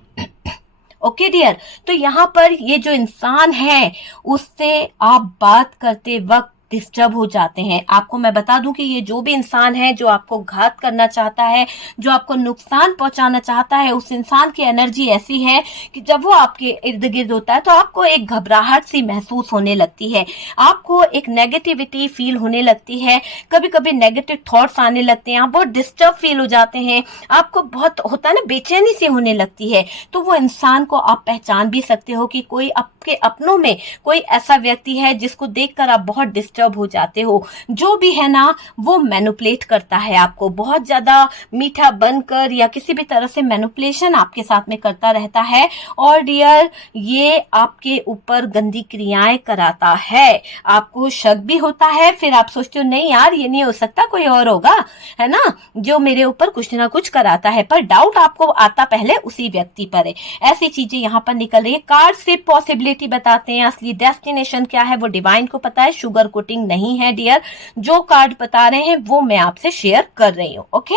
ओके डियर, तो यहाँ पर ये जो इंसान है, उससे आप बात करते वक्त डिस्टर्ब हो जाते हैं। आपको मैं बता दूं कि ये जो भी इंसान है जो आपको घात करना चाहता है, जो आपको नुकसान पहुंचाना चाहता है, उस इंसान की एनर्जी ऐसी है कि जब वो आपके इर्द गिर्द होता है तो आपको एक घबराहट सी महसूस होने लगती है, आपको एक नेगेटिविटी फील होने लगती है, कभी कभी नेगेटिव थॉट्स आने लगते हैं, आप बहुत डिस्टर्ब फील हो जाते हैं, आपको बहुत होता है ना, बेचैनी सी होने लगती है। तो वो इंसान को आप पहचान भी सकते हो कि कोई आपके अपनों में कोई ऐसा व्यक्ति है जिसको देखकर आप बहुत डिस्टर्ब हो जाते हो। जो भी है ना, वो मैनिपुलेट करता है आपको, बहुत ज्यादा मीठा बनकर या किसी भी तरह से मैनिपुलेशन आपके साथ में करता रहता है। और डियर, ये आपके ऊपर गंदी क्रियाएं कराता है, आपको शक भी होता है, फिर आप सोचते हो नहीं यार ये नहीं हो सकता, कोई और होगा, है ना, जो मेरे ऊपर कुछ ना कुछ कराता है। पर डाउट आपको आता पहले उसी व्यक्ति पर है। ऐसी चीजें यहाँ पर निकल रही है। कार्ड से पॉसिबिलिटी बताते हैं, असली डेस्टिनेशन क्या है वो डिवाइन को पता है, शुगर कोटिंग नहीं है डियर। जो कार्ड बता रहे हैं वो मैं आपसे शेयर कर रही हूँ। ओके,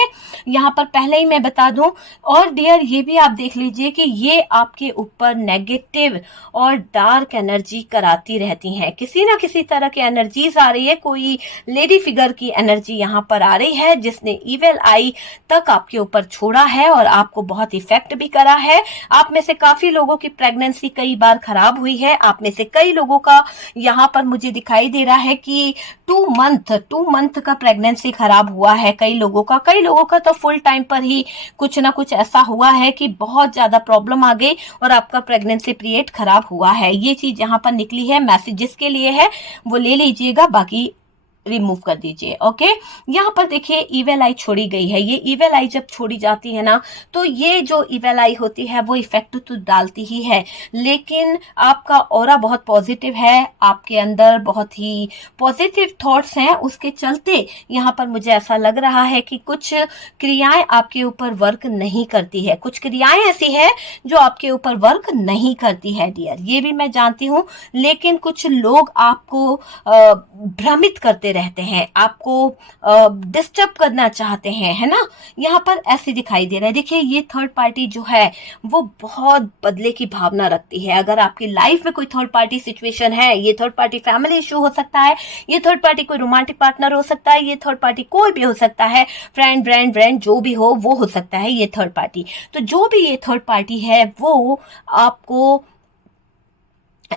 यहाँ पर पहले ही मैं बता दूं। और डियर, ये भी आप देख लीजिए कि ये आपके ऊपर नेगेटिव और डार्क एनर्जी कराती रहती हैं। किसी ना किसी तरह की एनर्जीज आ रही है, कोई लेडी फिगर की एनर्जी यहाँ पर आ रही है जिसने इविल आई तक आपके ऊपर छोड़ा है और आपको बहुत इफेक्ट भी करा है। आप में से काफी लोगों की प्रेगनेंसी कई बार खराब हुई है। आप में से कई लोगों का यहाँ पर मुझे दिखाई दे रहा है कि 2 मंथ का प्रेगनेंसी खराब हुआ है कई लोगों का तो फुल टाइम पर ही कुछ ना कुछ ऐसा हुआ है कि बहुत ज्यादा प्रॉब्लम आ गई और आपका प्रेगनेंसी पीरियड खराब हुआ है। ये चीज यहाँ पर निकली है, मैसेज जिसके लिए है वो ले लीजिएगा, बाकी रिमूव कर दीजिए। ओके, यहाँ पर देखिए इवेल आई छोड़ी गई है। ये इवेल आई जब छोड़ी जाती है ना, तो ये जो इवेल आई होती है वो इफेक्ट तो डालती ही है, लेकिन आपका ऑरा बहुत पॉजिटिव है, आपके अंदर बहुत ही पॉजिटिव थॉट्स हैं, उसके चलते यहाँ पर मुझे ऐसा लग रहा है कि कुछ क्रियाएं आपके ऊपर वर्क नहीं करती है, कुछ क्रियाएं ऐसी है जो आपके ऊपर वर्क नहीं करती है डियर, ये भी मैं जानती हूँ। लेकिन कुछ लोग आपको भ्रमित करते रहते हैं, आपको डिस्टर्ब करना चाहते हैं, है ना, यहाँ पर ऐसे दिखाई दे रहा है। देखिए ये थर्ड पार्टी जो है वो बहुत बदले की भावना रखती है। अगर आपकी लाइफ में कोई थर्ड पार्टी सिचुएशन है, ये थर्ड पार्टी फैमिली इशू हो सकता है, ये थर्ड पार्टी कोई रोमांटिक पार्टनर हो सकता है, ये थर्ड पार्टी कोई भी हो सकता है, फ्रेंड जो भी हो वो हो सकता है ये थर्ड पार्टी। तो जो भी ये थर्ड पार्टी है वो आपको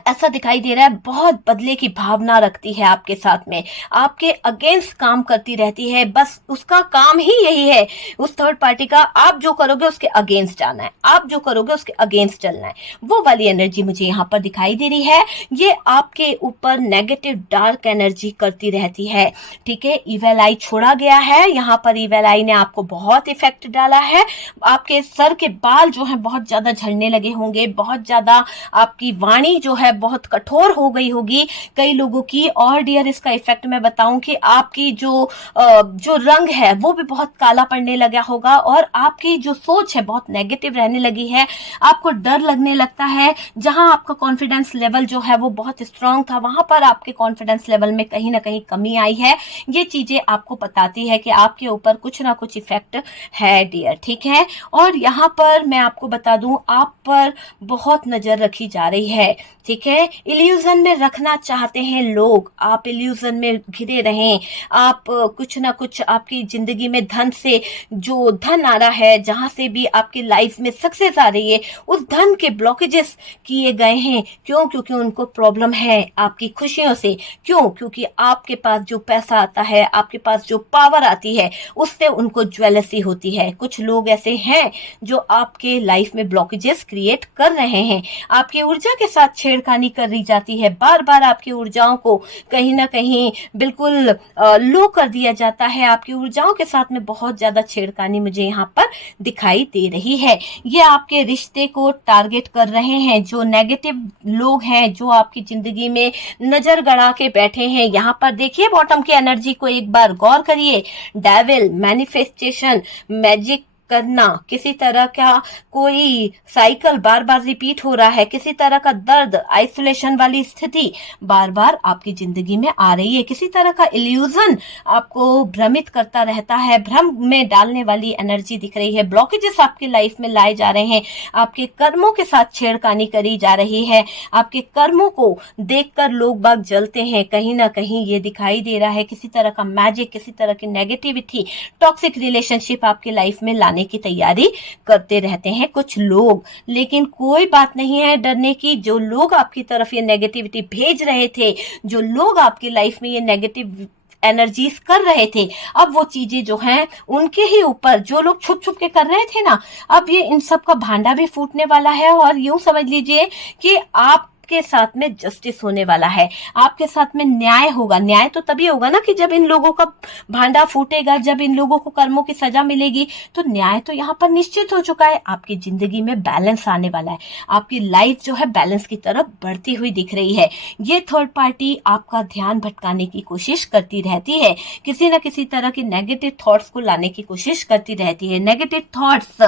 ऐसा दिखाई दे रहा है बहुत बदले की भावना रखती है आपके साथ में, आपके अगेंस्ट काम करती रहती है, बस उसका काम ही यही है उस थर्ड पार्टी का, आप जो करोगे उसके अगेंस्ट जाना है, आप जो करोगे उसके अगेंस्ट चलना है, वो वाली एनर्जी मुझे यहाँ पर दिखाई दे रही है। ये आपके ऊपर नेगेटिव डार्क एनर्जी करती रहती है, ठीक है। इवेल आई छोड़ा गया है, यहाँ पर इवेल आई ने आपको बहुत इफेक्ट डाला है, आपके सर के बाल जो है बहुत ज्यादा झड़ने लगे होंगे, बहुत ज्यादा आपकी वाणी जो है बहुत कठोर हो गई होगी कई लोगों की। और डियर इसका इफेक्ट मैं बताऊं कि आपकी जो रंग है वो भी बहुत काला पड़ने लगा होगा और आपकी जो सोच है बहुत नेगेटिव रहने लगी है, आपको डर लगने लगता है। जहां आपका कॉन्फिडेंस लेवल जो है वो बहुत स्ट्रांग था, वहां पर आपके कॉन्फिडेंस लेवल में कहीं ना कहीं कमी आई है। ये चीजें आपको बताती है कि आपके ऊपर कुछ ना कुछ इफेक्ट है डियर, ठीक है। और यहाँ पर मैं आपको बता दूं आप पर बहुत नजर रखी जा रही है, ठीक है। इल्यूजन में रखना चाहते हैं लोग, आप इल्यूजन में घिरे रहें, आप कुछ ना कुछ आपकी जिंदगी में धन से जो धन आ रहा है, जहां से भी आपकी लाइफ में सक्सेस आ रही है, उस धन के ब्लॉकेजेस किए गए हैं। क्यों? क्योंकि उनको प्रॉब्लम है आपकी खुशियों से। क्यों? क्योंकि आपके पास जो पैसा आता है, आपके पास जो पावर आती है, उससे उनको ज्वेलसी होती है। कुछ लोग ऐसे हैं जो आपके लाइफ में ब्लॉकेजेस क्रिएट कर रहे हैं, आपकी ऊर्जा के साथ छेड़खानी कर दी जाती है, बार बार आपकी ऊर्जाओं को कहीं ना कहीं बिल्कुल लो कर दिया जाता है, आपकी ऊर्जाओं के साथ में बहुत ज्यादा छेड़खानी मुझे यहाँ पर दिखाई दे रही है। ये आपके रिश्ते को टारगेट कर रहे हैं, जो नेगेटिव लोग हैं, जो आपकी जिंदगी में नजर गड़ा के बैठे हैं। यहाँ पर देखिए बॉटम की एनर्जी को एक बार गौर करिए, डेविल, मैनिफेस्टेशन, मैजिक करना, किसी तरह का कोई साइकिल बार बार रिपीट हो रहा है, किसी तरह का दर्द, आइसोलेशन वाली स्थिति बार बार आपकी जिंदगी में आ रही है, किसी तरह का इल्यूजन आपको भ्रमित करता रहता है, भ्रम में डालने वाली एनर्जी दिख रही है, ब्लॉकेजेस आपकी लाइफ में लाए जा रहे हैं, आपके कर्मों के साथ छेड़खानी करी जा रही है, आपके कर्मों को देखकर लोग बाग जलते हैं। कहीं ना कहीं ये दिखाई दे रहा है किसी तरह का मैजिक, किसी तरह की नेगेटिविटी, टॉक्सिक रिलेशनशिप आपके लाइफ में लाने की तैयारी करते रहते हैं कुछ लोग। लेकिन कोई बात नहीं है डरने की, जो लोग आपकी तरफ ये नेगेटिविटी भेज रहे थे, जो लोग आपकी लाइफ में ये नेगेटिव एनर्जीज कर रहे थे, अब वो चीजें जो हैं उनके ही ऊपर, जो लोग छुप छुप के कर रहे थे ना, अब ये इन सब का भांडा भी फूटने वाला है। और यूं समझ लीजिए कि आप के साथ में जस्टिस होने वाला है, आपके साथ में न्याय होगा। न्याय तो तभी होगा ना कि जब इन लोगों का भांडा फूटेगा, जब इन लोगों को कर्मों की सजा मिलेगी, तो न्याय तो यहाँ पर निश्चित हो चुका है। आपकी जिंदगी में बैलेंस आने वाला है, आपकी लाइफ जो है बैलेंस की तरफ बढ़ती हुई दिख रही है। ये थर्ड पार्टी आपका ध्यान भटकाने की कोशिश करती रहती है, किसी न किसी तरह की नेगेटिव थॉट्स को लाने की कोशिश करती रहती है। नेगेटिव थॉट्स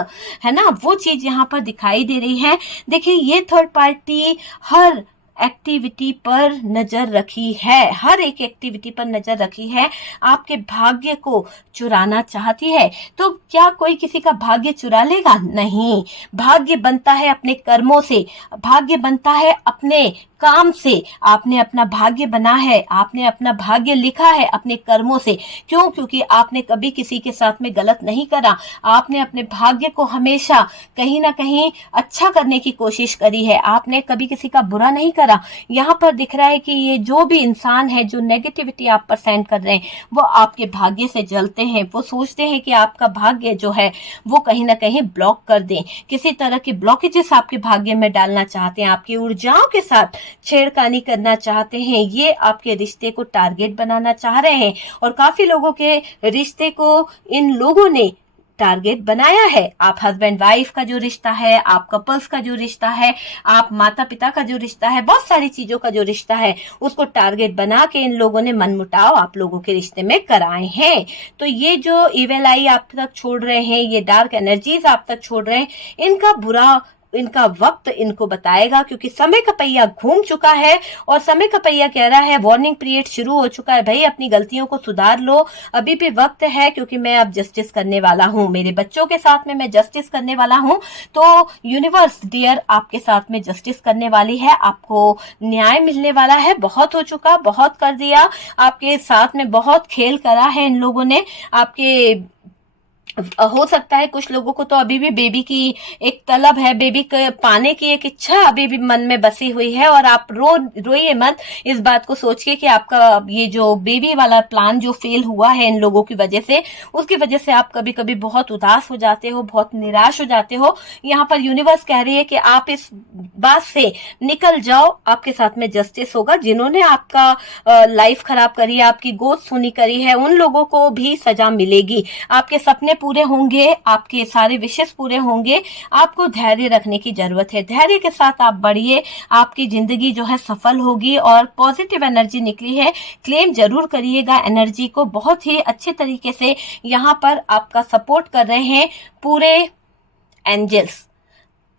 है ना, वो चीज यहाँ पर दिखाई दे रही है। देखिए ये थर्ड पार्टी हर एक्टिविटी पर नजर रखी है, हर एक एक्टिविटी पर नजर रखी है, आपके भाग्य को चुराना चाहती है। तो क्या कोई किसी का भाग्य चुरा लेगा? नहीं, भाग्य बनता है अपने कर्मों से, भाग्य बनता है अपने काम से आपने अपना भाग्य बना है, आपने अपना भाग्य लिखा है अपने कर्मों से। क्यों? क्योंकि आपने कभी किसी के साथ में गलत नहीं करा, आपने अपने भाग्य को हमेशा कहीं ना कहीं अच्छा करने की कोशिश करी है, आपने कभी किसी का बुरा नहीं करा। यहाँ पर दिख रहा है कि ये जो भी इंसान है जो नेगेटिविटी आप पर सेंड कर रहे हैं वो आपके भाग्य से जलते हैं, वो सोचते हैं कि आपका भाग्य जो है वो कहीं ना कहीं ब्लॉक कर दें, किसी तरह के ब्लॉकेजेस आपके भाग्य में डालना चाहते हैं, आपकी ऊर्जाओं के साथ छेड़खानी करना चाहते हैं, ये आपके रिश्ते को टारगेट बनाना चाह रहे हैं। और काफी लोगों के रिश्ते को इन लोगों ने टारगेट बनाया है। आप हस्बैंड वाइफ का जो रिश्ता है, आप कपल्स का जो रिश्ता है, आप माता पिता का जो रिश्ता है, बहुत सारी चीजों का जो रिश्ता है, उसको टारगेट बना के इन लोगों ने मनमुटाव आप लोगों के रिश्ते में कराए हैं। तो ये जो इविल आई आप तक छोड़ रहे हैं, ये डार्क एनर्जीज आप तक छोड़ रहे हैं, इनका बुरा इनका वक्त इनको बताएगा, क्योंकि समय का पहिया घूम चुका है और समय का पहिया कह रहा है वार्निंग पीरियड शुरू हो चुका है। भाई अपनी गलतियों को सुधार लो, अभी भी वक्त है, क्योंकि मैं अब जस्टिस करने वाला हूँ, मेरे बच्चों के साथ में मैं जस्टिस करने वाला हूँ। तो यूनिवर्स डियर आपके साथ में जस्टिस करने वाली है, आपको न्याय मिलने वाला है। बहुत हो चुका, बहुत कर दिया, आपके साथ में बहुत खेल करा है इन लोगों ने। आपके हो सकता है कुछ लोगों को तो अभी भी बेबी की एक तलब है, बेबी के पाने की एक इच्छा अभी भी मन में बसी हुई है, और आप रोइए मत इस बात को सोच के कि आपका ये जो बेबी वाला प्लान जो फेल हुआ है इन लोगों की वजह से, उसकी वजह से आप कभी कभी बहुत उदास हो जाते हो, बहुत निराश हो जाते हो। यहाँ पर यूनिवर्स कह रही है कि आप इस बात से निकल जाओ, आपके साथ में जस्टिस होगा। जिन्होंने आपका लाइफ खराब करी है, आपकी गोद सुनी करी है, उन लोगों को भी सजा मिलेगी। आपके सपने पूरे होंगे, आपके सारे विशेष पूरे होंगे। आपको धैर्य रखने की जरूरत है, धैर्य के साथ आप बढ़िए, आपकी जिंदगी जो है सफल होगी। और पॉजिटिव एनर्जी निकली है, क्लेम जरूर करिएगा एनर्जी को, बहुत ही अच्छे तरीके से यहाँ पर आपका सपोर्ट कर रहे हैं पूरे एंजल्स।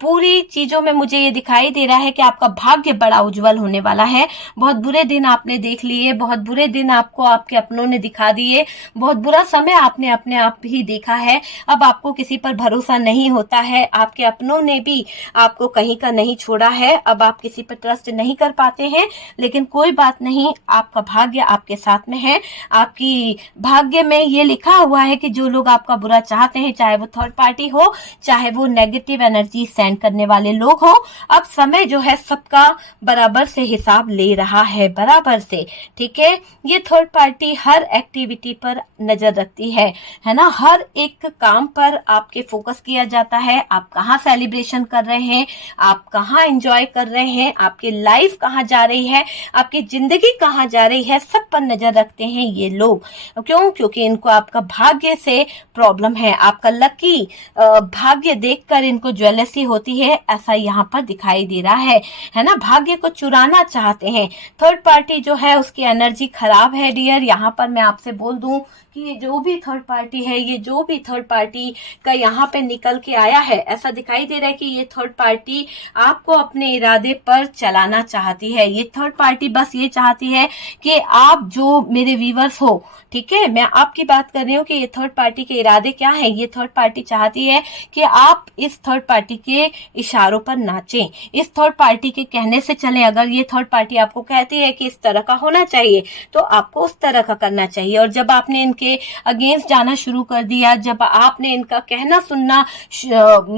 पूरी चीजों में मुझे ये दिखाई दे रहा है कि आपका भाग्य बड़ा उज्जवल होने वाला है। बहुत बुरे दिन आपने देख लिए, बहुत बुरे दिन आपको आपके अपनों ने दिखा दिए, बहुत बुरा समय आपने अपने आप ही देखा है। अब आपको किसी पर भरोसा नहीं होता है, आपके अपनों ने भी आपको कहीं का नहीं छोड़ा है, अब आप किसी पर ट्रस्ट नहीं कर पाते हैं। लेकिन कोई बात नहीं, आपका भाग्य आपके साथ में है। आपकी भाग्य में ये लिखा हुआ है कि जो लोग आपका बुरा चाहते हैं, चाहे वो थर्ड पार्टी हो, चाहे वो नेगेटिव एनर्जी करने वाले लोग हो, अब समय जो है सबका बराबर से हिसाब ले रहा है, बराबर से। ठीक है, ये थर्ड पार्टी हर एक्टिविटी पर नजर रखती है ना, हर एक काम पर आपके फोकस किया जाता है। आप कहाँ सेलिब्रेशन कर रहे हैं, आप कहाँ एंजॉय कर रहे हैं, आपकी लाइफ कहाँ जा रही है, आपकी जिंदगी कहाँ जा रही है, सब पर नजर रखते हैं ये लोग। क्यों? क्योंकि इनको आपका भाग्य से प्रॉब्लम है, आपका लकी भाग्य देखकर इनको ज्वेलसी होती है, ऐसा यहाँ पर दिखाई दे रहा है ना। भाग्य को चुराना चाहते हैं थर्ड पार्टी जो है, उसकी एनर्जी खराब है डियर। यहाँ पर मैं आपसे बोल दूं कि ये जो भी थर्ड पार्टी है, ये जो भी थर्ड पार्टी का यहाँ पे निकल के आया है, ऐसा दिखाई दे रहा है कि ये थर्ड पार्टी आपको अपने इरादे पर चलाना चाहती है। ये थर्ड पार्टी बस ये चाहती है कि आप जो मेरे व्यूअर्स हो, ठीक है, मैं आपकी बात कर रही हूँ कि ये थर्ड पार्टी के इरादे क्या है। ये थर्ड पार्टी चाहती है कि आप इस थर्ड पार्टी के इशारों पर नाचें, इस थर्ड पार्टी के कहने से चलें। अगर ये थर्ड पार्टी आपको कहती है कि इस तरह का होना चाहिए, तो आपको उस तरह का करना चाहिए। और जब आपने इनके अगेंस्ट जाना शुरू कर दिया, जब आपने इनका कहना सुनना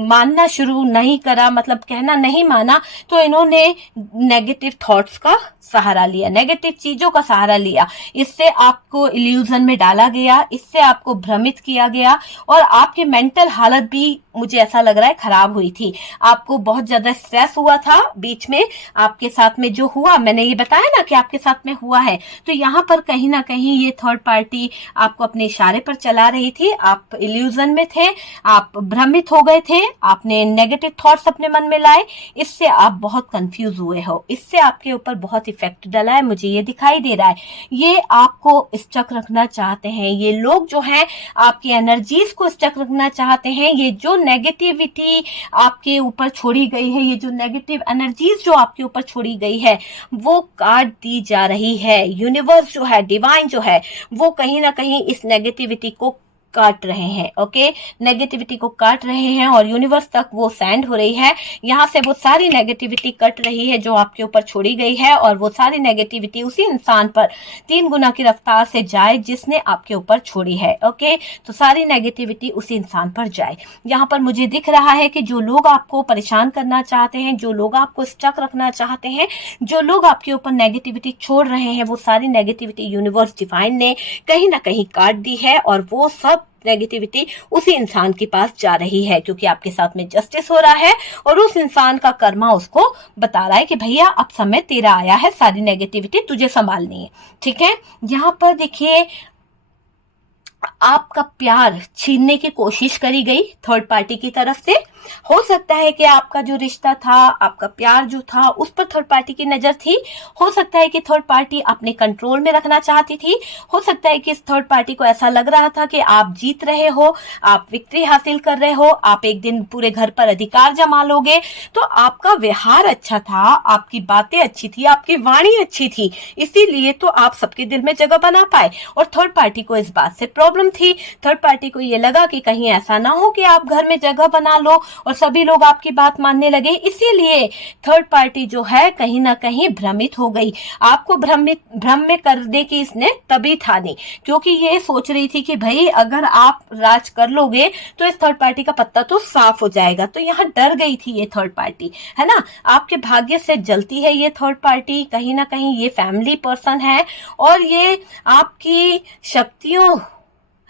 मानना शुरू नहीं करा, मतलब कहना नहीं माना, तो इन्होंने नेगेटिव थॉट्स का सहारा लिया, नेगेटिव चीजों का सहारा लिया। इससे आपको इल्यूजन में डाला गया, इससे आपको भ्रमित किया गया, और आपकी मेंटल हालत भी मुझे ऐसा लग रहा है खराब हुई थी। आपको बहुत ज्यादा स्ट्रेस हुआ था बीच में, आपके साथ में जो हुआ, मैंने ये बताया ना कि आपके साथ में हुआ है। तो यहाँ पर कहीं ना कहीं ये थर्ड पार्टी आपको अपने इशारे पर चला रही थी, आप इल्यूजन में थे, आप भ्रमित हो गए थे, आपने नेगेटिव थॉट्स अपने मन में लाए, इससे आप बहुत कंफ्यूज हुए हो, इससे आपके ऊपर बहुत इफेक्ट डाला है, मुझे ये दिखाई दे रहा है। ये आपको स्टक रखना चाहते हैं, ये लोग जो हैं आपकी एनर्जीज को स्टक रखना चाहते हैं। ये जो नेगेटिविटी आपके ऊपर छोड़ी गई है, ये जो नेगेटिव एनर्जीज जो आपके ऊपर छोड़ी गई है, वो काट दी जा रही है। यूनिवर्स जो है, डिवाइन जो है, वो कहीं ना कहीं इस नेगेटिविटी को काट रहे हैं, ओके, नेगेटिविटी को काट रहे हैं और यूनिवर्स तक वो सेंड हो रही है। यहाँ से वो सारी नेगेटिविटी कट रही है जो आपके ऊपर छोड़ी गई है, और वो सारी नेगेटिविटी उसी इंसान पर 3 गुना की रफ्तार से जाए जिसने आपके ऊपर छोड़ी है, ओके। तो सारी नेगेटिविटी उसी इंसान पर जाए। यहाँ पर मुझे दिख रहा है कि जो लोग आपको परेशान करना चाहते हैं, जो लोग आपको स्टक रखना चाहते हैं, जो लोग आपके ऊपर नेगेटिविटी छोड़ रहे हैं, वो सारी नेगेटिविटी यूनिवर्स डिवाइन ने कहीं ना कहीं काट दी है, और वो सब नेगेटिविटी उसी इंसान के पास जा रही है, क्योंकि आपके साथ में जस्टिस हो रहा है और उस इंसान का कर्मा उसको बता रहा है कि भैया अब समय तेरा आया है, सारी नेगेटिविटी तुझे संभालनी है, ठीक है। यहाँ पर देखिए आपका प्यार छीनने की कोशिश करी गई थर्ड पार्टी की तरफ से। हो सकता है कि आपका जो रिश्ता था, आपका प्यार जो था, उस पर थर्ड पार्टी की नजर थी। हो सकता है कि थर्ड पार्टी अपने कंट्रोल में रखना चाहती थी। हो सकता है कि इस थर्ड पार्टी को ऐसा लग रहा था कि आप जीत रहे हो, आप विक्ट्री हासिल कर रहे हो, आप एक दिन पूरे घर पर अधिकार जमा लोगे। तो आपका व्यवहार अच्छा था, आपकी बातें अच्छी थी, आपकी वाणी अच्छी थी, इसीलिए तो आप सबके दिल में जगह बना पाए। और थर्ड पार्टी को इस बात से प्रॉब्लम थी। थर्ड पार्टी को ये लगा कि कहीं ऐसा ना हो कि आप घर में जगह बना लो और सभी लोग आपकी बात मानने लगे, इसीलिए थर्ड पार्टी जो है कहीं ना कहीं भ्रमित हो गई। आपको भ्रम में करने की इसने तभी ठानी, क्योंकि ये सोच रही थी कि भाई अगर आप राज कर लोगे तो इस थर्ड पार्टी का पत्ता तो साफ हो जाएगा। तो यहाँ डर गई थी ये थर्ड पार्टी, है ना। आपके भाग्य से जलती है ये थर्ड पार्टी, कहीं ना कहीं ये फैमिली पर्सन है, और ये आपकी शक्तियों,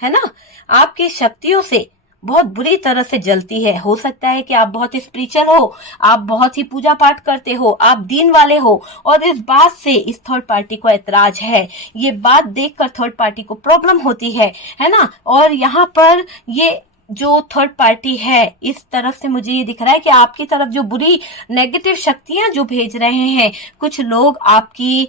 है ना, आपकी शक्तियों से बहुत बुरी तरह से जलती है। हो सकता है कि आप बहुत स्पिरिचुअल हो, आप बहुत ही पूजा पाठ करते हो, आप दीन वाले हो, और इस बात से इस थर्ड पार्टी को ऐतराज है। ये बात देखकर थर्ड पार्टी को प्रॉब्लम होती है ना। और यहाँ पर ये जो थर्ड पार्टी है, इस तरफ से मुझे ये दिख रहा है कि आपकी तरफ जो बुरी नेगेटिव शक्तियां जो भेज रहे हैं, कुछ लोग आपकी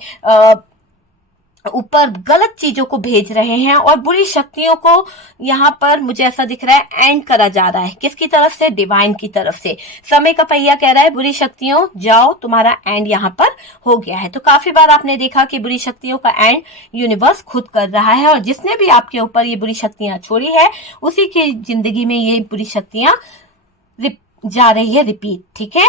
ऊपर गलत चीजों को भेज रहे हैं, और बुरी शक्तियों को यहाँ पर मुझे ऐसा दिख रहा है एंड करा जा रहा है। किसकी तरफ से? डिवाइन की तरफ से। समय का पहिया कह रहा है बुरी शक्तियों जाओ, तुम्हारा एंड यहाँ पर हो गया है। तो काफी बार आपने देखा कि बुरी शक्तियों का एंड यूनिवर्स खुद कर रहा है, और जिसने भी आपके ऊपर ये बुरी शक्तियां छोड़ी है उसी की जिंदगी में ये बुरी शक्तियां जा रही है रिपीट, ठीक है।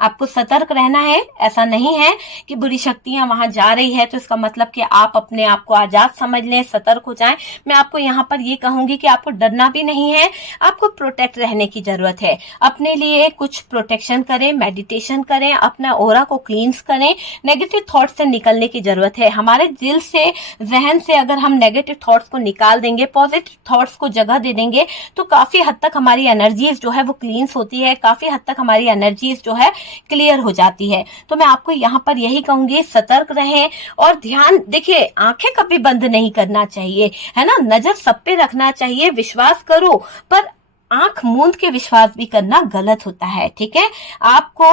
आपको सतर्क रहना है। ऐसा नहीं है कि बुरी शक्तियां वहां जा रही है तो इसका मतलब कि आप अपने आप को आजाद समझ लें, सतर्क हो जाएं। मैं आपको यहाँ पर ये कहूंगी कि आपको डरना भी नहीं है, आपको प्रोटेक्ट रहने की जरूरत है। अपने लिए कुछ प्रोटेक्शन करें, मेडिटेशन करें, अपना ऑरा को क्लींस करें, नेगेटिव थॉट्स से निकलने की जरूरत है। हमारे दिल से, जहन से अगर हम नेगेटिव थॉट्स को निकाल देंगे, पॉजिटिव थॉट्स को जगह दे देंगे, तो काफी हद तक हमारी एनर्जीज जो है वो क्लींस होती है, काफी हद तक हमारी एनर्जीज जो है क्लियर हो जाती है। तो मैं आपको यहाँ पर यही कहूंगी, सतर्क रहें और ध्यान देखिए, आंखें कभी बंद नहीं करना चाहिए, है ना। नजर सब पे रखना चाहिए, विश्वास करो, पर आंख मूंद के विश्वास भी करना गलत होता है, ठीक है। आपको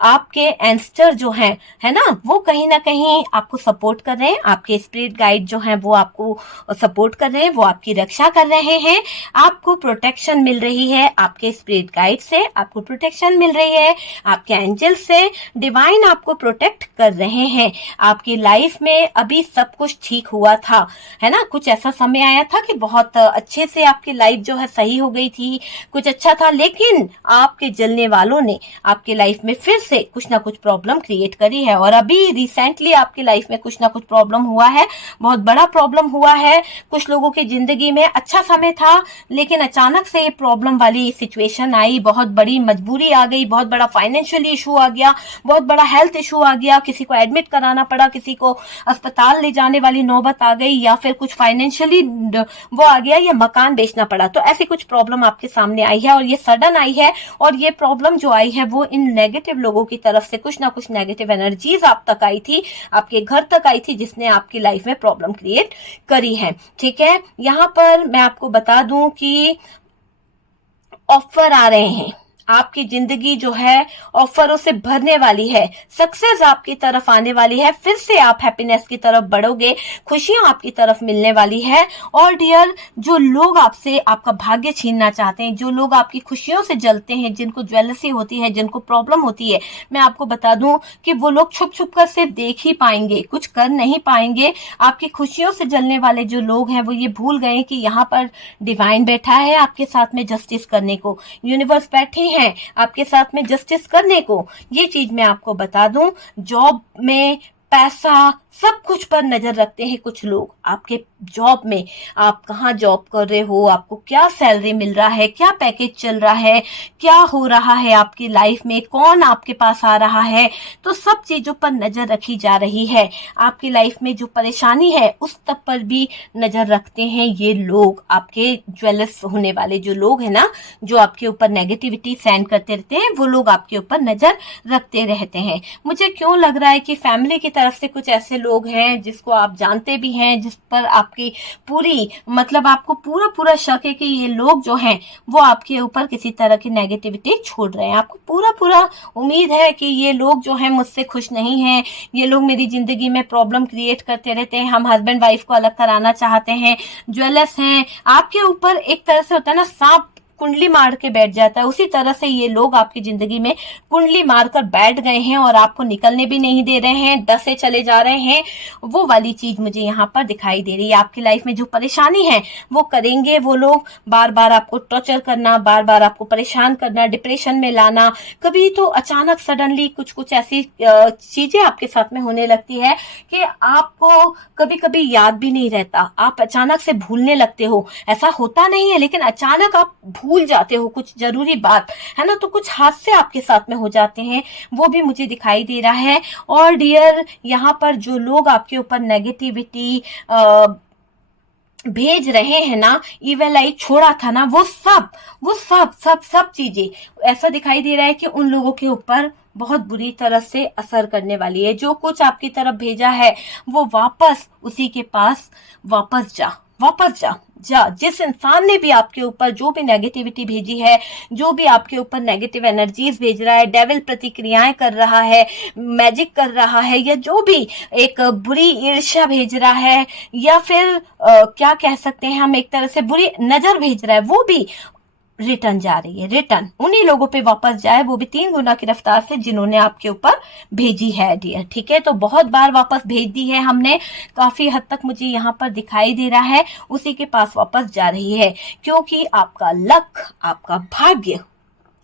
आपके एंस्टर जो हैं, है ना, वो कहीं ना कहीं आपको सपोर्ट कर रहे हैं, आपके स्पिरिट गाइड जो हैं वो आपको सपोर्ट कर रहे हैं, वो आपकी रक्षा कर रहे हैं। आपको प्रोटेक्शन मिल रही है आपके स्पिरिट गाइड से, आपको प्रोटेक्शन मिल रही है आपके एंजल से। डिवाइन आपको प्रोटेक्ट कर रहे हैं। आपकी लाइफ में अभी सब कुछ ठीक हुआ था, है ना। कुछ ऐसा समय आया था कि बहुत अच्छे से आपकी लाइफ जो है सही हो गई थी, कुछ अच्छा था, लेकिन आपके जलने वालों ने आपके लाइफ में फिर से कुछ ना कुछ प्रॉब्लम क्रिएट करी है। और अभी रिसेंटली आपकी लाइफ में कुछ ना कुछ प्रॉब्लम हुआ है, बहुत बड़ा प्रॉब्लम हुआ है। कुछ लोगों की जिंदगी में अच्छा समय था, लेकिन अचानक से ये प्रॉब्लम वाली सिचुएशन आई, बहुत बड़ी मजबूरी आ गई, बहुत बड़ा फाइनेंशियल इशू आ गया, बहुत बड़ा हेल्थ इशू आ गया, किसी को एडमिट कराना पड़ा, किसी को अस्पताल ले जाने वाली नौबत आ गई, या फिर कुछ फाइनेंशियली वो आ गया, या मकान बेचना पड़ा। तो ऐसी कुछ प्रॉब्लम आपके सामने आई है, और ये सडन आई है, और ये प्रॉब्लम जो आई है वो इन नेगेटिव लोगों की तरफ से कुछ ना कुछ नेगेटिव एनर्जीज आप तक आई थी, आपके घर तक आई थी, जिसने आपकी लाइफ में प्रॉब्लम क्रिएट करी है, ठीक है। यहाँ पर मैं आपको बता दूं कि ऑफर आ रहे हैं, आपकी जिंदगी जो है ऑफरों से भरने वाली है, सक्सेस आपकी तरफ आने वाली है, फिर से आप हैप्पीनेस की तरफ बढ़ोगे, खुशियां आपकी तरफ मिलने वाली है। और डियर, जो लोग आपसे आपका भाग्य छीनना चाहते हैं, जो लोग आपकी खुशियों से जलते हैं, जिनको ज्वेलसी होती है, जिनको प्रॉब्लम होती है, मैं आपको बता दूं कि वो लोग छुप छुप कर सिर्फ देख ही पाएंगे, कुछ कर नहीं पाएंगे। आपकी खुशियों से जलने वाले जो लोग हैं वो ये भूल गए कि यहाँ पर डिवाइन बैठा है आपके साथ में जस्टिस करने को, यूनिवर्स बैठे हैं आपके साथ में जस्टिस करने को। ये चीज मैं आपको बता दूं, जॉब में पैसा सब कुछ पर नजर रखते हैं कुछ लोग। आपके जॉब में, आप कहाँ जॉब कर रहे हो, आपको क्या सैलरी मिल रहा है, क्या पैकेज चल रहा है, क्या हो रहा है आपकी लाइफ में, कौन आपके पास आ रहा है, तो सब चीजों पर नजर रखी जा रही है। आपकी लाइफ में जो परेशानी है उस तब पर भी नजर रखते हैं ये लोग, आपके ज्वेलस होने वाले जो लोग हैं ना, जो आपके ऊपर नेगेटिविटी सेंड करते रहते हैं, वो लोग आपके ऊपर नजर रखते रहते हैं। मुझे क्यों लग रहा है कि फैमिली की तरफ से कुछ ऐसे लोग हैं जिसको आप जानते भी हैं, जिस पर आपकी पूरी मतलब आपको पूरा पूरा शक है कि ये लोग जो हैं वो आपके ऊपर किसी तरह की नेगेटिविटी छोड़ रहे हैं। आपको पूरा पूरा उम्मीद है कि ये लोग जो हैं मुझसे खुश नहीं हैं, ये लोग मेरी जिंदगी में प्रॉब्लम क्रिएट करते रहते हैं, हम हस्बैंड वाइफ को अलग कराना चाहते हैं, ज्वेलर्स हैं आपके ऊपर। एक तरह से होता है ना, सांप कुंडली मार के बैठ जाता है, उसी तरह से ये लोग आपकी जिंदगी में कुंडली मारकर बैठ गए हैं और आपको निकलने भी नहीं दे रहे हैं, डसे चले जा रहे हैं। वो वाली चीज मुझे यहाँ पर दिखाई दे रही है। आपकी लाइफ में जो परेशानी है वो करेंगे वो लोग, बार बार आपको टॉर्चर करना, बार बार आपको परेशान करना, डिप्रेशन में लाना। कभी तो अचानक सडनली कुछ कुछ ऐसी चीजें आपके साथ में होने लगती है कि आपको कभी कभी याद भी नहीं रहता, आप अचानक से भूलने लगते हो। ऐसा होता नहीं है, लेकिन अचानक आप भूल जाते हो कुछ जरूरी बात, है ना, तो कुछ हादसे आपके साथ में हो जाते हैं, वो भी मुझे दिखाई दे रहा है। और डियर, यहाँ पर जो लोग आपके ऊपर नेगेटिविटी भेज रहे हैं ना, इवेल आई छोड़ा था ना, वो सब चीजें ऐसा दिखाई दे रहा है कि उन लोगों के ऊपर बहुत बुरी तरह से असर करने वाली है। जो कुछ आपकी तरफ भेजा है वो वापस उसी के पास वापस जा। जिस इंसान ने भी आपके ऊपर जो भी नेगेटिविटी भेजी है, जो भी आपके ऊपर नेगेटिव एनर्जीज भेज रहा है, डेविल प्रतिक्रियाएं कर रहा है, मैजिक कर रहा है, या जो भी एक बुरी ईर्ष्या भेज रहा है, या फिर क्या कह सकते हैं हम, एक तरह से बुरी नजर भेज रहा है, वो भी रिटर्न जा रही है। रिटर्न उन्हीं लोगों पे वापस जाए, वो भी 3 गुना की रफ्तार से जिन्होंने आपके ऊपर भेजी है डियर। ठीक है, तो बहुत बार वापस भेज दी है हमने, काफी हद तक मुझे यहाँ पर दिखाई दे रहा है उसी के पास वापस जा रही है, क्योंकि आपका लक, आपका भाग्य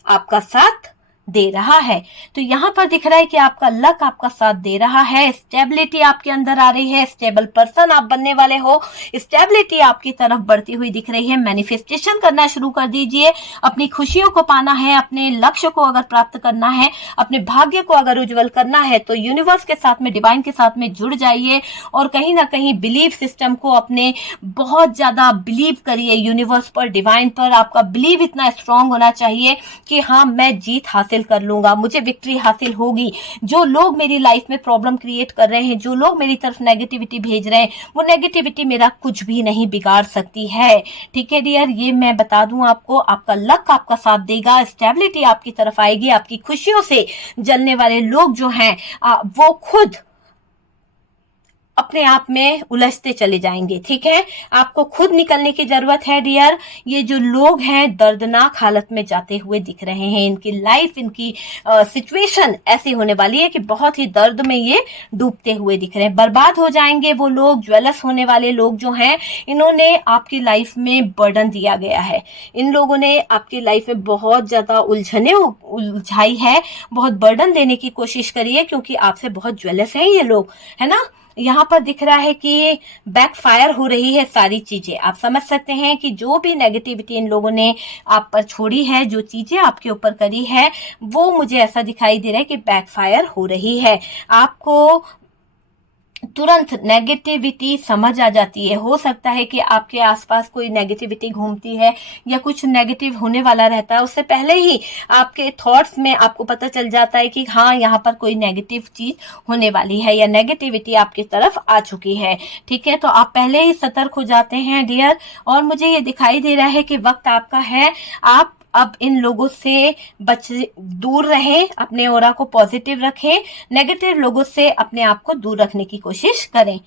आपका साथ दे रहा है। तो यहाँ पर दिख रहा है कि आपका लक आपका साथ दे रहा है, स्टेबिलिटी आपके अंदर आ रही है, स्टेबल पर्सन आप बनने वाले हो, स्टेबिलिटी आपकी तरफ बढ़ती हुई दिख रही है। मैनिफेस्टेशन करना शुरू कर दीजिए, अपनी खुशियों को पाना है, अपने लक्ष्य को अगर प्राप्त करना है, अपने भाग्य को अगर उज्जवल करना है, तो यूनिवर्स के साथ में, डिवाइन के साथ में जुड़ जाइए और कहीं ना कहीं बिलीव सिस्टम को अपने बहुत ज्यादा बिलीव करिए, यूनिवर्स पर, डिवाइन पर। आपका बिलीव इतना स्ट्रांग होना चाहिए कि हाँ, मैं जीत हासिल कर लूंगा, मुझे विक्ट्री हासिल होगी। जो लोग मेरी लाइफ में प्रॉब्लम क्रिएट कर रहे हैं, जो लोग मेरी तरफ नेगेटिविटी भेज रहे हैं, वो नेगेटिविटी मेरा कुछ भी नहीं बिगाड़ सकती है। ठीक है डियर, ये मैं बता दूं आपको, आपका लक आपका साथ देगा, स्टेबिलिटी आपकी तरफ आएगी, आपकी खुशियों से जलने वाले लोग जो हैं वो खुद अपने आप में उलझते चले जाएंगे। ठीक है, आपको खुद निकलने की जरूरत है डियर। ये जो लोग हैं दर्दनाक हालत में जाते हुए दिख रहे हैं, इनकी लाइफ, इनकी सिचुएशन ऐसी होने वाली है कि बहुत ही दर्द में ये डूबते हुए दिख रहे हैं, बर्बाद हो जाएंगे वो लोग। ज्वेलस होने वाले लोग जो हैं, इन्होंने आपकी लाइफ में बर्डन दिया गया है, इन लोगों ने आपकी लाइफ में बहुत ज्यादा उलझने उलझाई है, बहुत बर्डन देने की कोशिश करी है, क्योंकि आपसे बहुत ज्वेलस हैं ये लोग, है ना। यहाँ पर दिख रहा है कि बैकफायर हो रही है सारी चीजें। आप समझ सकते हैं कि जो भी नेगेटिविटी इन लोगों ने आप पर छोड़ी है, जो चीजें आपके ऊपर करी है, वो मुझे ऐसा दिखाई दे रहा है कि बैकफायर हो रही है। आपको तुरंत नेगेटिविटी समझ आ जाती है। हो सकता है कि आपके आसपास कोई नेगेटिविटी घूमती है या कुछ नेगेटिव होने वाला रहता है, उससे पहले ही आपके थॉट्स में आपको पता चल जाता है कि हाँ, यहाँ पर कोई नेगेटिव चीज होने वाली है या नेगेटिविटी आपकी तरफ आ चुकी है। ठीक है, तो आप पहले ही सतर्क हो जाते हैं डियर। और मुझे ये दिखाई दे रहा है कि वक्त आपका है, आप अब इन लोगों से दूर रहें, अपने ऑरा को पॉजिटिव रखें, नेगेटिव लोगों से अपने आप को दूर रखने की कोशिश करें।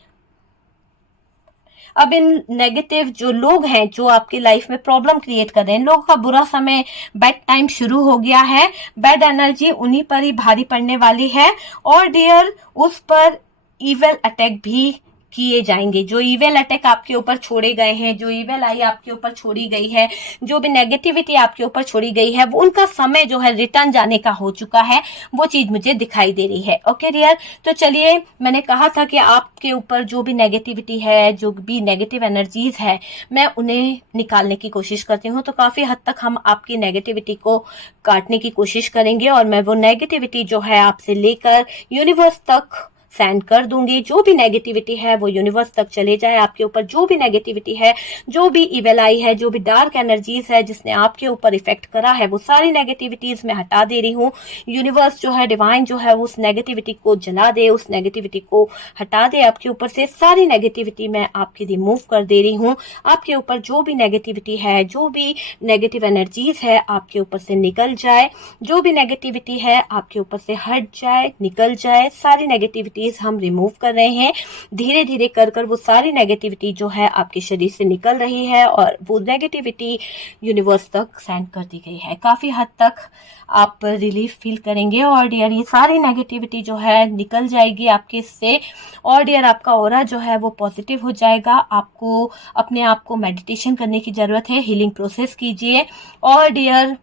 अब इन नेगेटिव जो लोग हैं जो आपकी लाइफ में प्रॉब्लम क्रिएट कर रहे हैं, इन लोगों का बुरा समय, बैड टाइम शुरू हो गया है, बैड एनर्जी उन्हीं पर ही भारी पड़ने वाली है। और डियर, उस पर इविल अटैक भी किए जाएंगे। जो इविल अटैक आपके ऊपर छोड़े गए हैं, जो इविल आई आपके ऊपर छोड़ी गई है, जो भी नेगेटिविटी आपके ऊपर छोड़ी गई है, वो उनका समय जो है रिटर्न जाने का हो चुका है, वो चीज मुझे दिखाई दे रही है। ओके डियर, तो चलिए, मैंने कहा था कि आपके ऊपर जो भी नेगेटिविटी है, जो भी नेगेटिव एनर्जीज है, मैं उन्हें निकालने की कोशिश करती हूँ। तो काफी हद तक हम आपकी नेगेटिविटी को काटने की कोशिश करेंगे और मैं वो नेगेटिविटी जो है आपसे लेकर यूनिवर्स तक सेंड कर दूंगी। जो भी नेगेटिविटी है वो यूनिवर्स तक चले जाए। आपके ऊपर जो भी नेगेटिविटी है, जो भी इविल आई है, जो भी डार्क एनर्जीज है जिसने आपके ऊपर इफेक्ट करा है, वो सारी नेगेटिविटीज मैं हटा दे रही हूँ। यूनिवर्स जो है, डिवाइन जो है, उस नेगेटिविटी को जला दे, उस नेगेटिविटी को हटा दे आपके ऊपर से। सारी नेगेटिविटी मैं आपकी रिमूव कर दे रही हूँ। आपके ऊपर जो भी नेगेटिविटी है, जो भी नेगेटिव एनर्जीज है, आपके ऊपर से निकल जाए। जो भी नेगेटिविटी है आपके ऊपर से हट जाए, निकल जाए। सारी नेगेटिविटी हम रिमूव कर रहे हैं। धीरे धीरे कर कर वो सारी नेगेटिविटी जो है आपके शरीर से निकल रही है और वो नेगेटिविटी यूनिवर्स तक सेंड कर दी गई है। काफी हद तक आप रिलीफ फील करेंगे और डियर, ये सारी नेगेटिविटी जो है निकल जाएगी आपके से। और डियर, आपका ऑरा जो है वो पॉजिटिव हो जाएगा। आपको अपने आप को मेडिटेशन करने की जरूरत है, हीलिंग प्रोसेस कीजिए और डियर,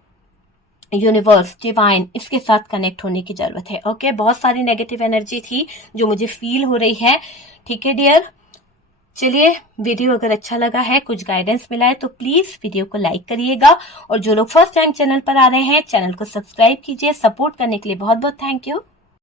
यूनिवर्स, डिवाइन, इसके साथ कनेक्ट होने की जरूरत है। ओके, बहुत सारी नेगेटिव एनर्जी थी जो मुझे फील हो रही है। ठीक है डियर, चलिए, वीडियो अगर अच्छा लगा है, कुछ गाइडेंस मिला है तो प्लीज वीडियो को लाइक करिएगा और जो लोग फर्स्ट टाइम चैनल पर आ रहे हैं, चैनल को सब्सक्राइब कीजिए। सपोर्ट करने के लिए बहुत बहुत थैंक यू।